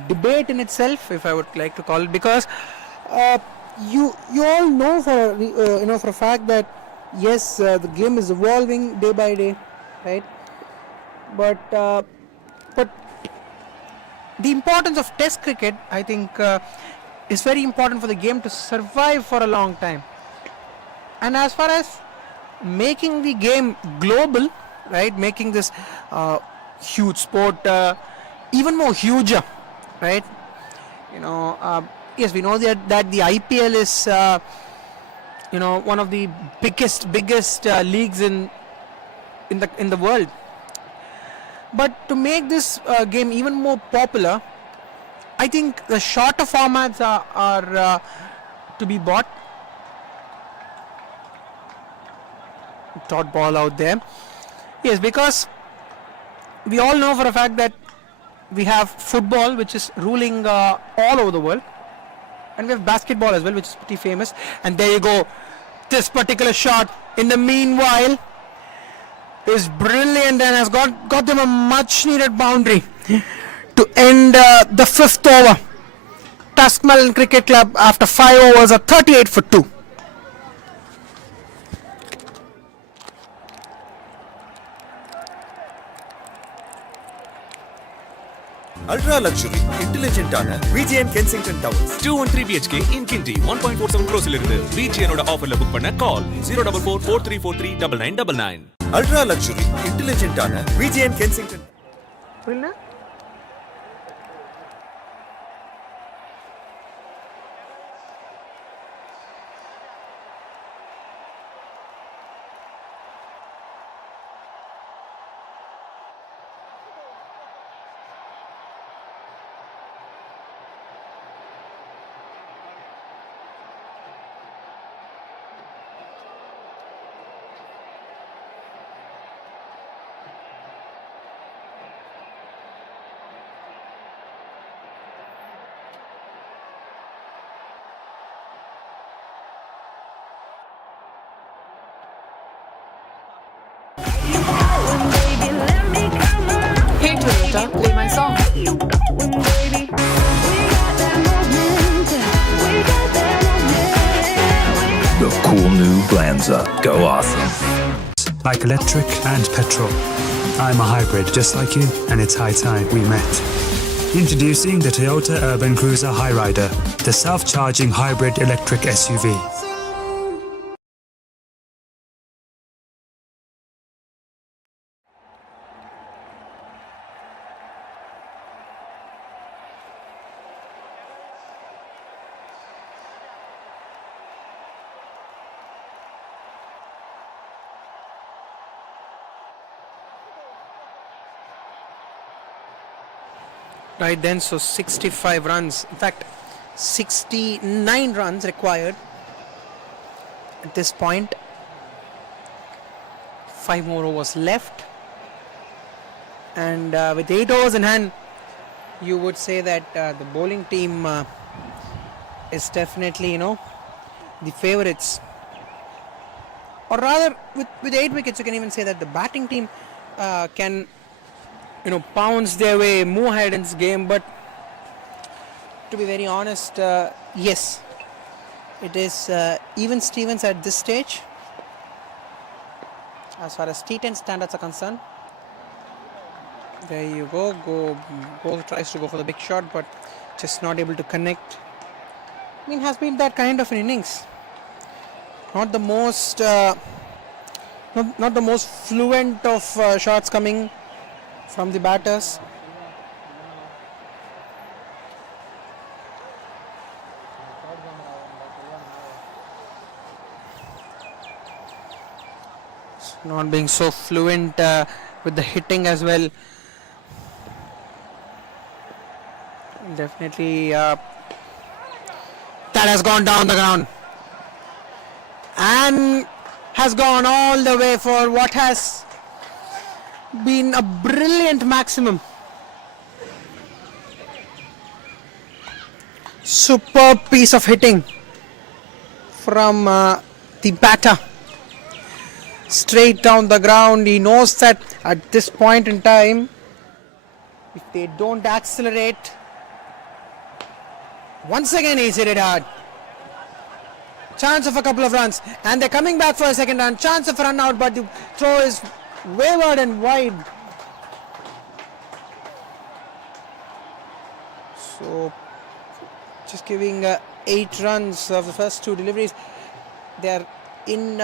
debate in itself, if I would like to call it, because you all know for a fact that yes, the game is evolving day by day, right? But the importance of Test cricket, I think, is very important for the game to survive for a long time. And as far as making the game global, right, making this huge sport even more huger, right? Yes, we know that the IPL is one of the biggest leagues in the world. But to make this game even more popular, I think the shorter formats are to be bought. Dot ball out there. Yes, because we all know for a fact that we have football, which is ruling all over the world, and we have basketball as well, which is pretty famous. And there you go, this particular shot. In the meanwhile, is brilliant and has got them a much needed boundary to end the 5th over. Tuskmelon Cricket Club after 5 overs are 38 for 2. Ultra luxury, intelligent ஆன VGN Kensington Towers. 213 BHK in Kinti 1.47 crores இருந்து VGN ஓட ஆஃபர்ல book பண்ண கால் 04443439999. Ultra luxury, intelligent ஆன VGN Kensington. Hey Toyota, play my song. The cool new Glanza. Go awesome. Like electric and petrol. I'm a hybrid just like you, and it's high time we met. Introducing the Toyota Urban Cruiser Hyrider, the self-charging hybrid electric SUV. Right then, so 65 runs, in fact 69 runs required at this point. 5 more overs left, and with 8 overs in hand, you would say that the bowling team is definitely, the favourites, or rather with 8 wickets you can even say that the batting team can pounce their way, move ahead in this game. But to be very honest, yes, it is even Stevens at this stage as far as T10 standards are concerned. There you go. Ball tries to go for the big shot, but just not able to connect. Has been that kind of an innings. Not the most not the most fluent of shots coming from the batters. Not being so fluent with the hitting as well. Definitely that has gone down the ground and has gone all the way for what has been a brilliant maximum. Superb piece of hitting from the batter. Straight down the ground. He knows that at this point in time, if they don't accelerate, once again he's hit it hard. Chance of a couple of runs, and they're coming back for a second run. Chance of a run out, but the throw is wayward and wide. So just giving 8 runs of the first 2 deliveries. They are in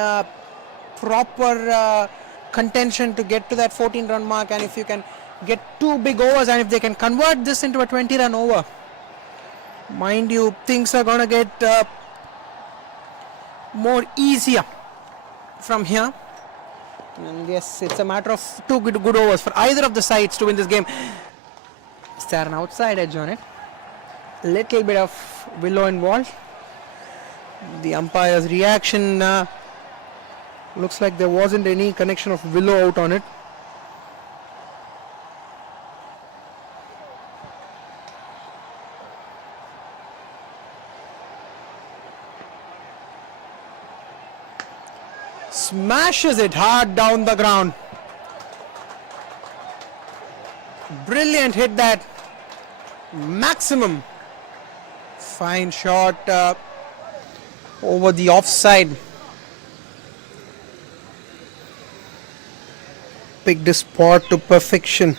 proper contention to get to that 14-run mark, and if you can get 2 big overs, and if they can convert this into a 20-run over, mind you, things are going to get more easier from here. And yes, it's a matter of 2 good overs for either of the sides to win this game. Is there an outside edge on it? Little bit of willow involved. The umpire's reaction looks like there wasn't any connection of willow out on it. Smashes it hard down the ground. brilliant hit that. Maximum. Fine shot over the offside. Picked the spot to perfection.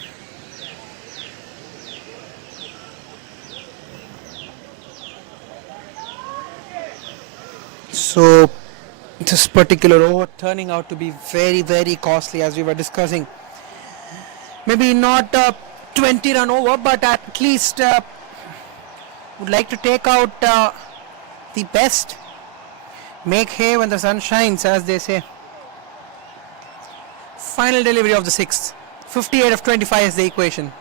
So this particular over turning out to be very, very costly, as we were discussing. Maybe not a 20 run over, but at least would like to take out the best. Make hay when the sun shines, as they say. Final delivery of the sixth. 58 of 25 is the equation.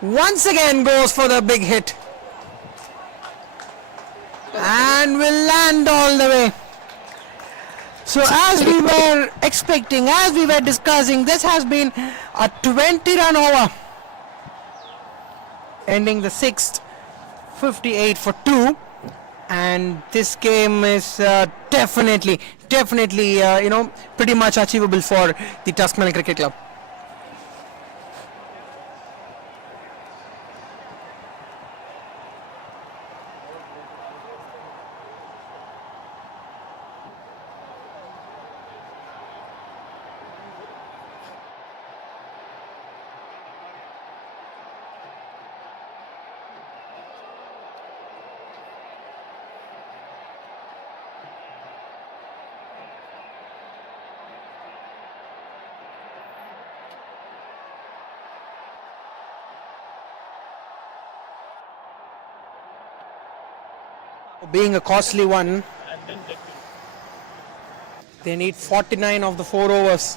Once again goes for the big hit. And will land all the way. So as we were expecting, as we were discussing, this has been a 20 run over. Ending the sixth, 58 for 2. And this game is definitely, pretty much achievable for the Tuskmelon Cricket Club. Being a costly one, they need 49 of the 4 overs.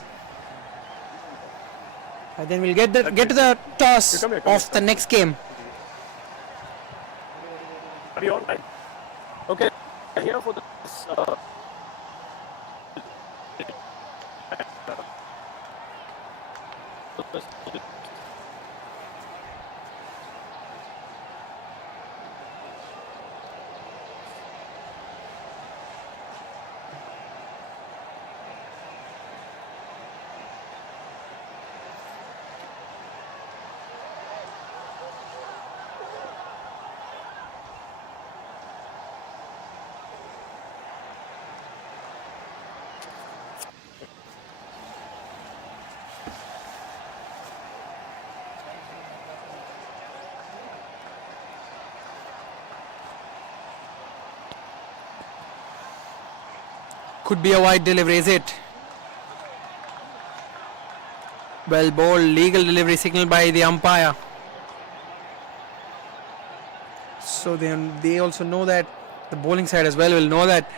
And then we'll get to the toss of the next game. Okay, here for this. Could be a wide delivery, is it? Well bowled, legal delivery signaled by the umpire. So they also know that, the bowling side as well will know that.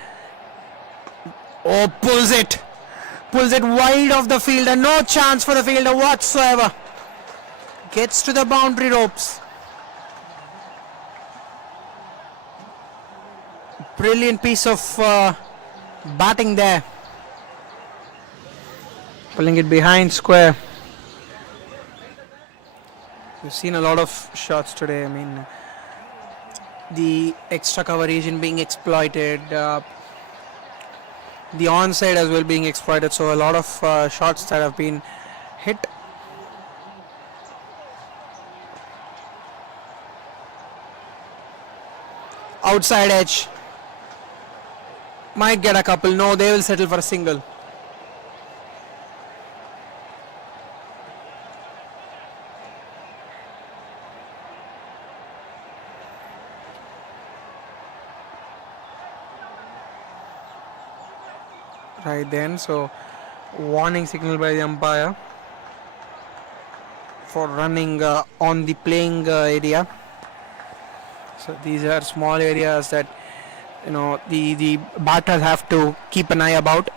Oh, pulls it wide of the fielder. No chance for the fielder whatsoever. Gets to the boundary ropes. Brilliant piece of batting there. Pulling it behind square. We've seen a lot of shots today. I mean, the extra cover region being exploited, the onside as well being exploited. So a lot of shots that have been hit. Outside edge. Might get a couple. No, they will settle for a single. Right then, so warning signal by the umpire for running on the playing area. So these are small areas that the batters have to keep an eye about,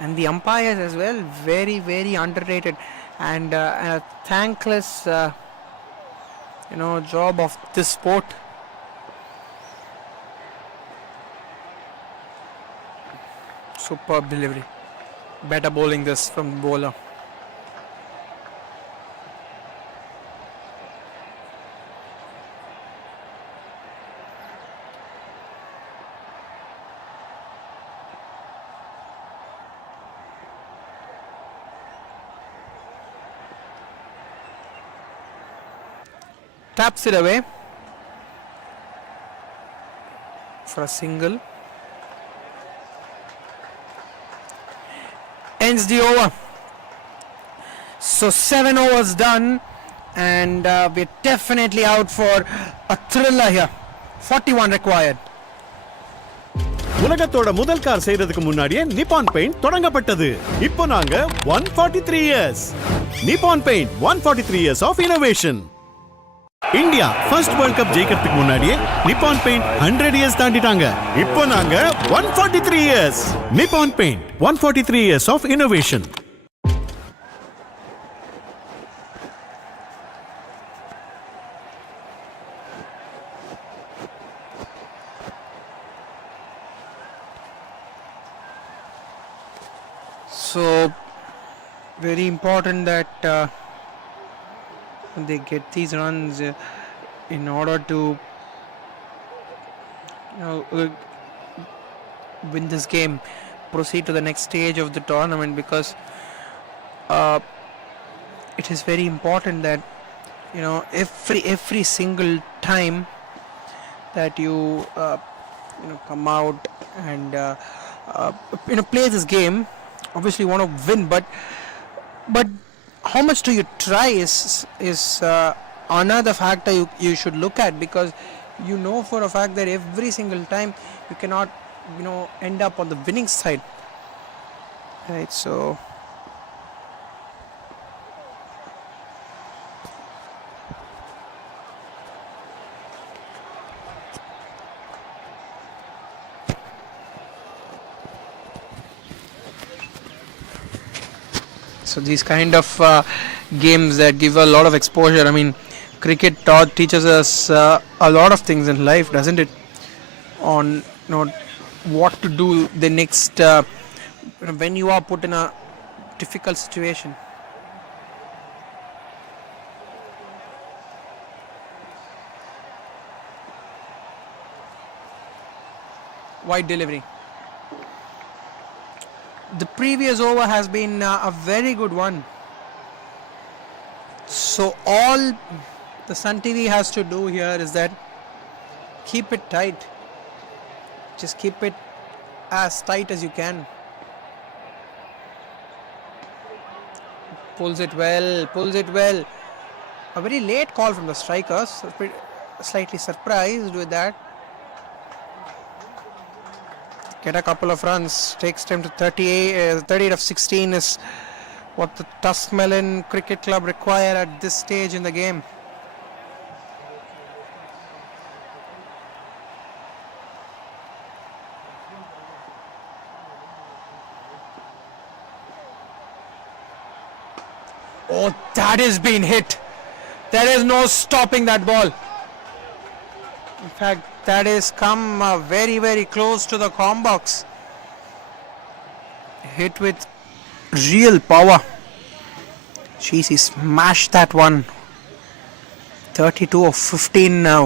and the umpires as well, very, very underrated, and a thankless job of this sport. Superb delivery. Better bowling this from the bowler. taps it away for a single. Ends the over. So 7 overs done, and we're definitely out for a thriller here. 41 required. உலகத்தோட முதல் car செய்யறதுக்கு முன்னாடியே Nippon paint தொடங்கப்பட்டது. இப்போ நாங்க 143 years. Nippon paint 143 years of innovation. India first world cup ஜெயிக்கிறதுக்கு முன்னாடியே Nippon paint 100 years தாண்டிட்டாங்க. இப்போ நாங்க 143 years. Nippon paint 143 years of innovation. So very important that they get these runs in order to win this game, proceed to the next stage of the tournament, because it is very important that every single time that you come out and play this game. Obviously you want to win, but how much do you try is another factor you should look at, because you know for a fact that every single time you cannot end up on the winning side, right? So these kind of games that give a lot of exposure. I mean, cricket teaches us a lot of things in life, doesn't it? On what to do the next when you are put in a difficult situation. Wide delivery. The previous over has been a very good one. So all the Sun TV has to do here is that keep it tight. Just keep it as tight as you can. Pulls it well. A very late call from the strikers. Slightly surprised with that. Get a couple of runs, takes them to 38 of 16 is what the Tuskmelon Cricket Club require at this stage in the game. Oh, that is being hit. There is no stopping that ball. In fact, that is come very, very close to the comb box. Hit with real power. Jeez, he smashed that one. 32 of 15 now.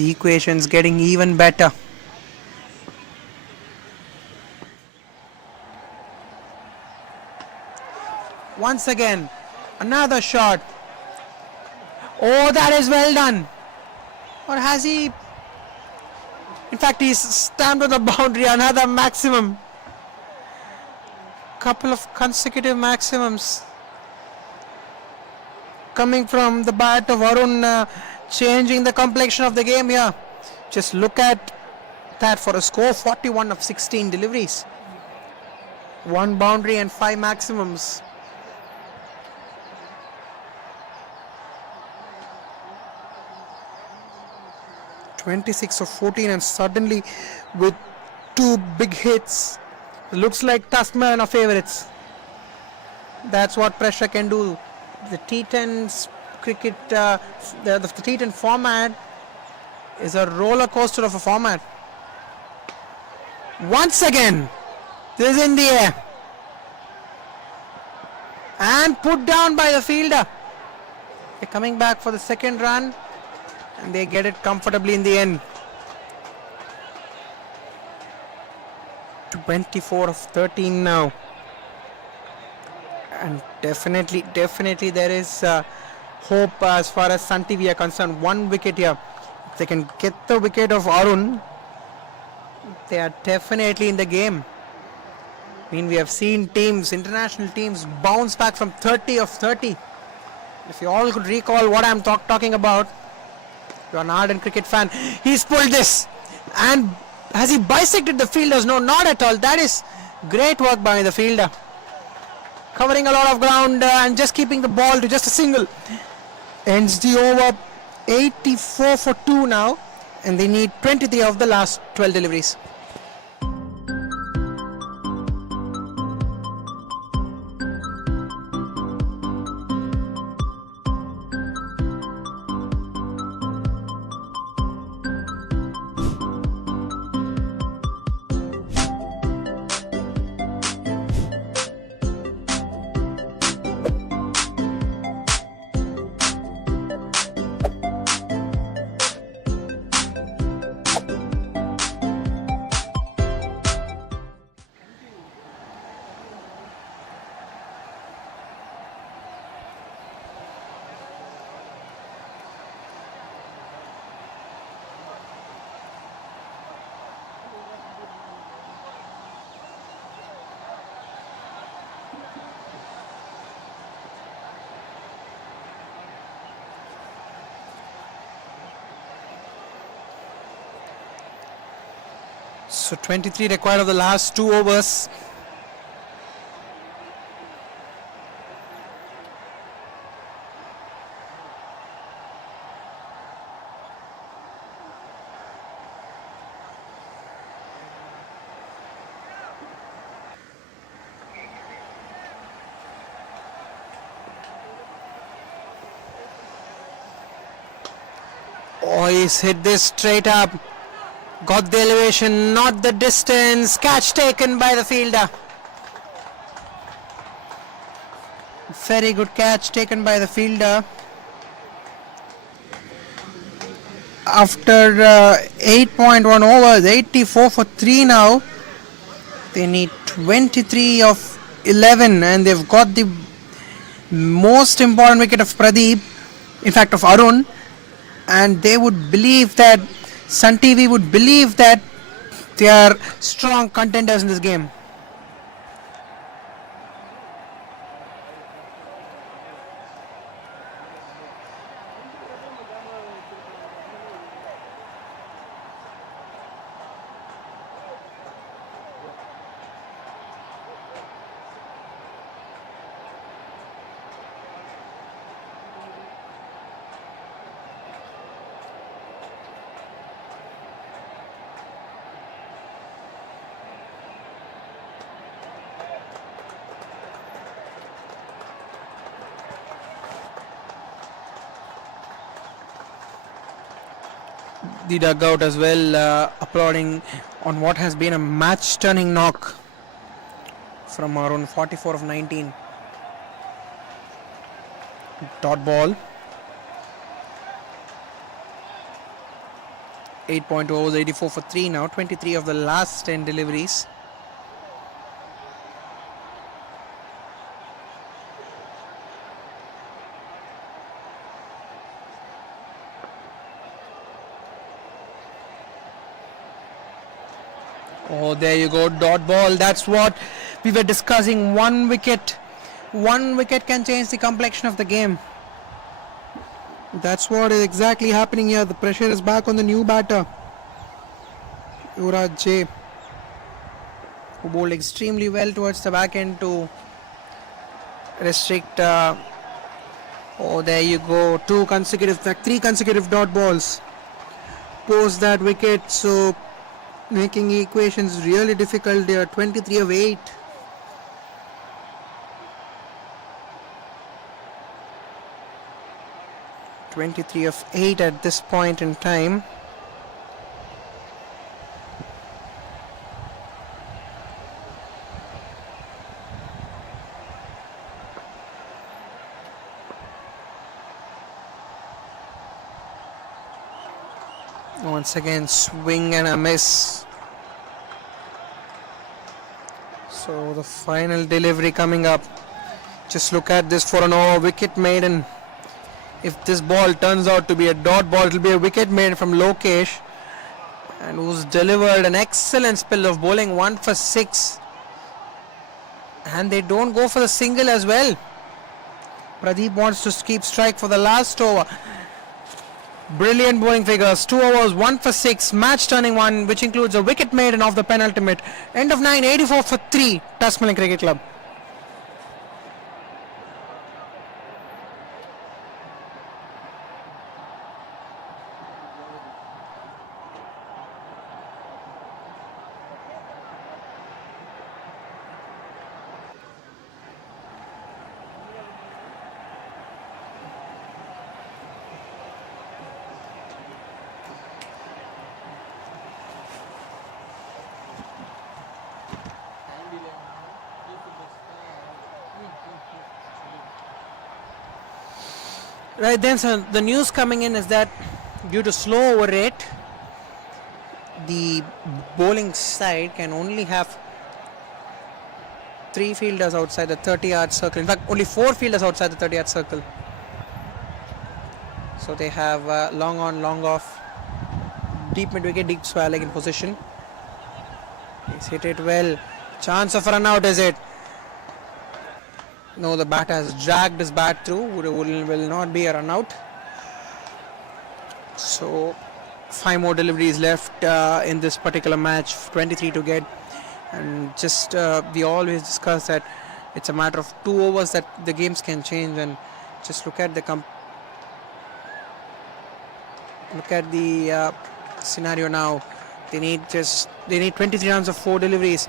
The equation's getting even better. Once again, another shot. Oh, that is well done. Or has he? In fact, he's stamped on the boundary. Another maximum. Couple of consecutive maximums coming from the bat of Arun, changing the complexion of the game here. Just look at that for a score. 41 of 16 deliveries. 1 boundary and 5 maximums. (26 of 14), and suddenly with 2 big hits, looks like Tuskmelon are favourites. That's what pressure can do. The T10's cricket, the T10 format is a roller coaster of a format. Once again, this is in the air and put down by the fielder. They're coming back for the second run, and they get it comfortably in the end. 24 of 13 now, and definitely there is hope as far as Sun TV are concerned. 1 wicket here. If they can get the wicket of Arun, they are definitely in the game. I mean, we have seen teams, international teams, bounce back from 30 of 30. If you all could recall what I'm talking about, you're an ardent cricket fan. He's pulled this. And has he bisected the fielders? No, not at all. That is great work by the fielder. Covering a lot of ground and just keeping the ball to just a single. Ends the over 84 for 2 now. And they need 23 of the last 12 deliveries. So 23 required of the last 2 overs. Oh, he's hit this straight up. Got the elevation, not the distance. Catch taken by the fielder. Very good catch taken by the fielder. After 8.1 overs, 84 for 3 now. They need 23 of 11 and they've got the most important wicket of Pradeep, in fact of Arun. And they would believe that Sun TV would believe that they are strong contenders in this game. The dugout as well applauding on what has been a match-turning knock from around 44 of 19. Dot ball. 8.2 overs, 84 for 3 now. 23 of the last 10 deliveries. Oh, there you go, dot ball. That's what we were discussing. 1 wicket. 1 wicket can change the complexion of the game. That's what is exactly happening here. The pressure is back on the new batter, Yuvraj J, who bowled extremely well towards the back end to restrict. Oh, there you go. 3 consecutive dot balls post that wicket. So making equations really difficult there. 23 of 8. At this point in time. Once again, swing and a miss. So the final delivery coming up. Just look at this for an over wicket maiden. If this ball turns out to be a dot ball, it will be a wicket made from Lokesh, and who's delivered an excellent spell of bowling, 1 for 6. And they don't go for the single as well. Pradeep wants to keep strike for the last over. Brilliant bowling figures. 2 overs, 1 for 6. Match turning one, which includes a wicket maiden off the penultimate. End of 9, 84 for 3. Tuskmelon Cricket Club. Right then, so the news coming in is that due to slow over rate, the bowling side can only have 3 fielders outside the 30-yard circle. In fact, only 4 fielders outside the 30-yard circle. So they have long on, long off, deep mid-wicket, deep swallow in position. He's hit it well. Chance of run out, is it? No, the batter has dragged his bat through. Will not be a run out. So 5 more deliveries left in this particular match, 23 to get. And just we always discuss that it's a matter of 2 overs that the games can change. And just look at the scenario now. They need 23 runs of 4 deliveries,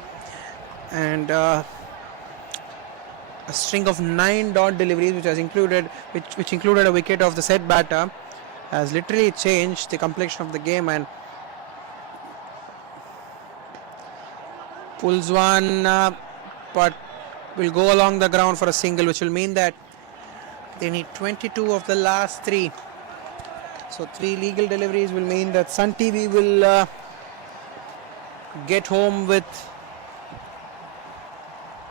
and a string of 9 dot deliveries, which included a wicket of the said batter, has literally changed the complexion of the game. And pulls one, but will go along the ground for a single, which will mean that they need 22 of the last 3. So 3 legal deliveries will mean that Sun TV will get home with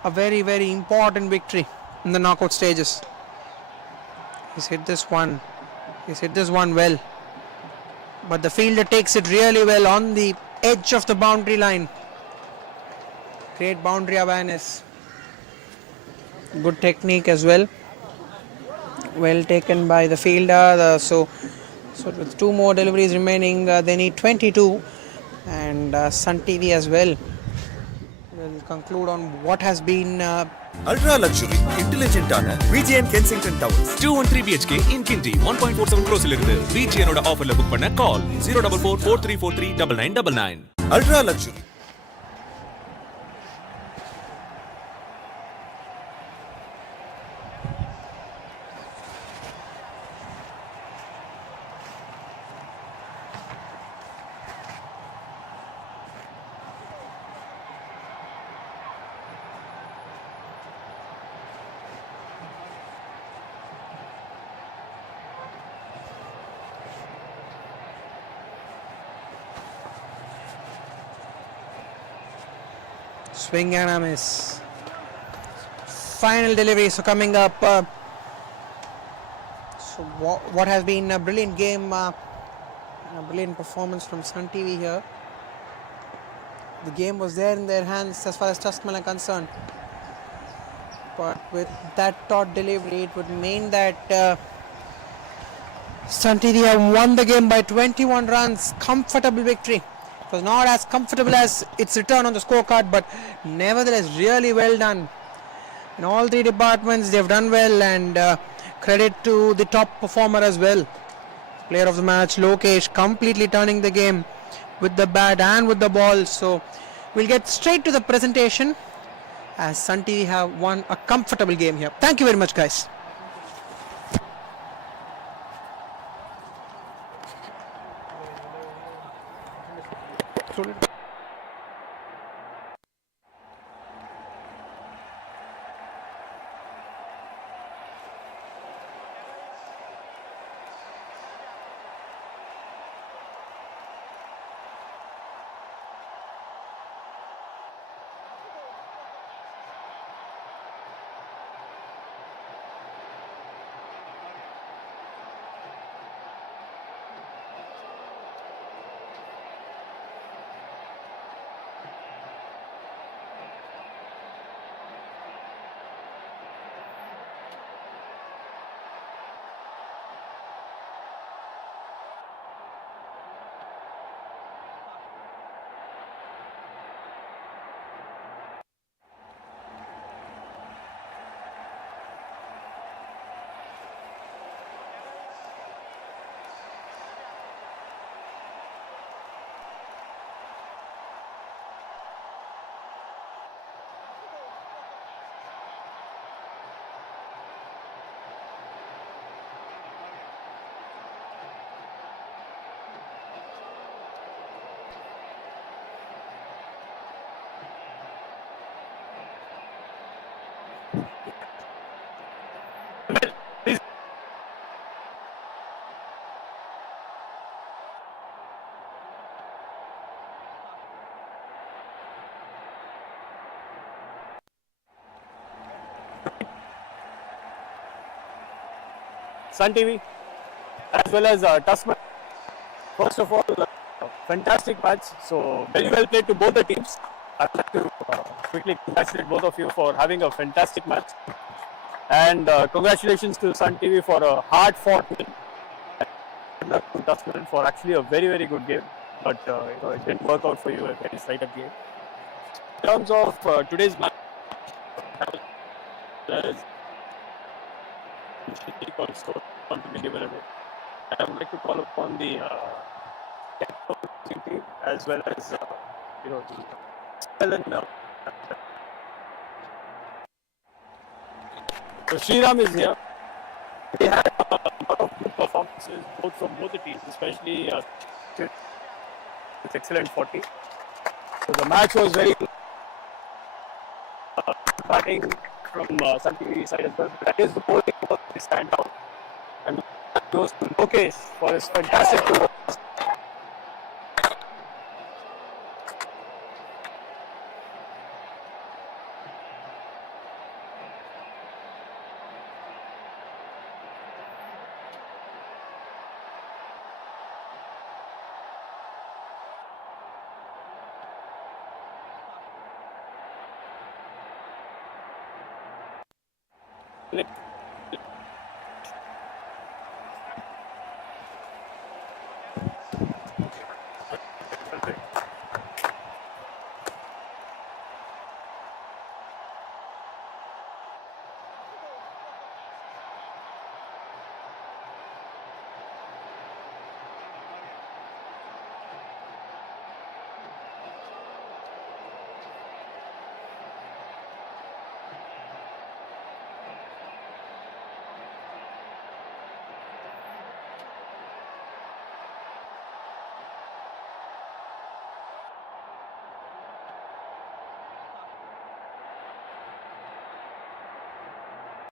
a very, very important victory in the knockout stages. He's hit this one well, but the fielder takes it really well on the edge of the boundary line. Great boundary awareness, good technique as well, well taken by the fielder. So with 2 more deliveries remaining, they need 22, and Sun TV as well will conclude on what has been Ultra luxury, intelligent ஆன VGN Kensington Towers. 213 BHK in Kinti 1.47 crores இலிருந்து VGN ஓட ஆஃபர்ல book பண்ண கால் 04443439999. Ultra luxury. swing and a miss. Final delivery. So coming up, so what has been a brilliant game, and a brilliant performance from Sun TV here. The game was there in their hands as far as Tuskmelon are concerned, but with that dot delivery, it would mean that Sun TV have won the game by 21 runs. Comfortable victory. It was not as comfortable as its return on the scorecard, but nevertheless really well done. In all 3 departments they have done well, and credit to the top performer as well. Player of the match Lokesh completely turning the game with the bat and with the ball. So we'll get straight to the presentation, as Sun TV have won a comfortable game here. Thank you very much, guys. Sun TV, as well as Tuskmelon. First of all, fantastic match. So very well played to both the teams. I'd like to quickly congratulate both of you for having a fantastic match, and congratulations to Sun TV for a hard-fought win. And to Tuskmelon for actually a very good game, but it didn't work out for you at very slight at the end. In terms of today's match, I would like to call upon the team as well as the so Sriram is here. They had a lot of good performances both from both the teams, especially with excellent 40. So the match was very batting from Sun TV side as well. That is the bowling they stand out. And goes to Lokesh for his fantastic two. Click.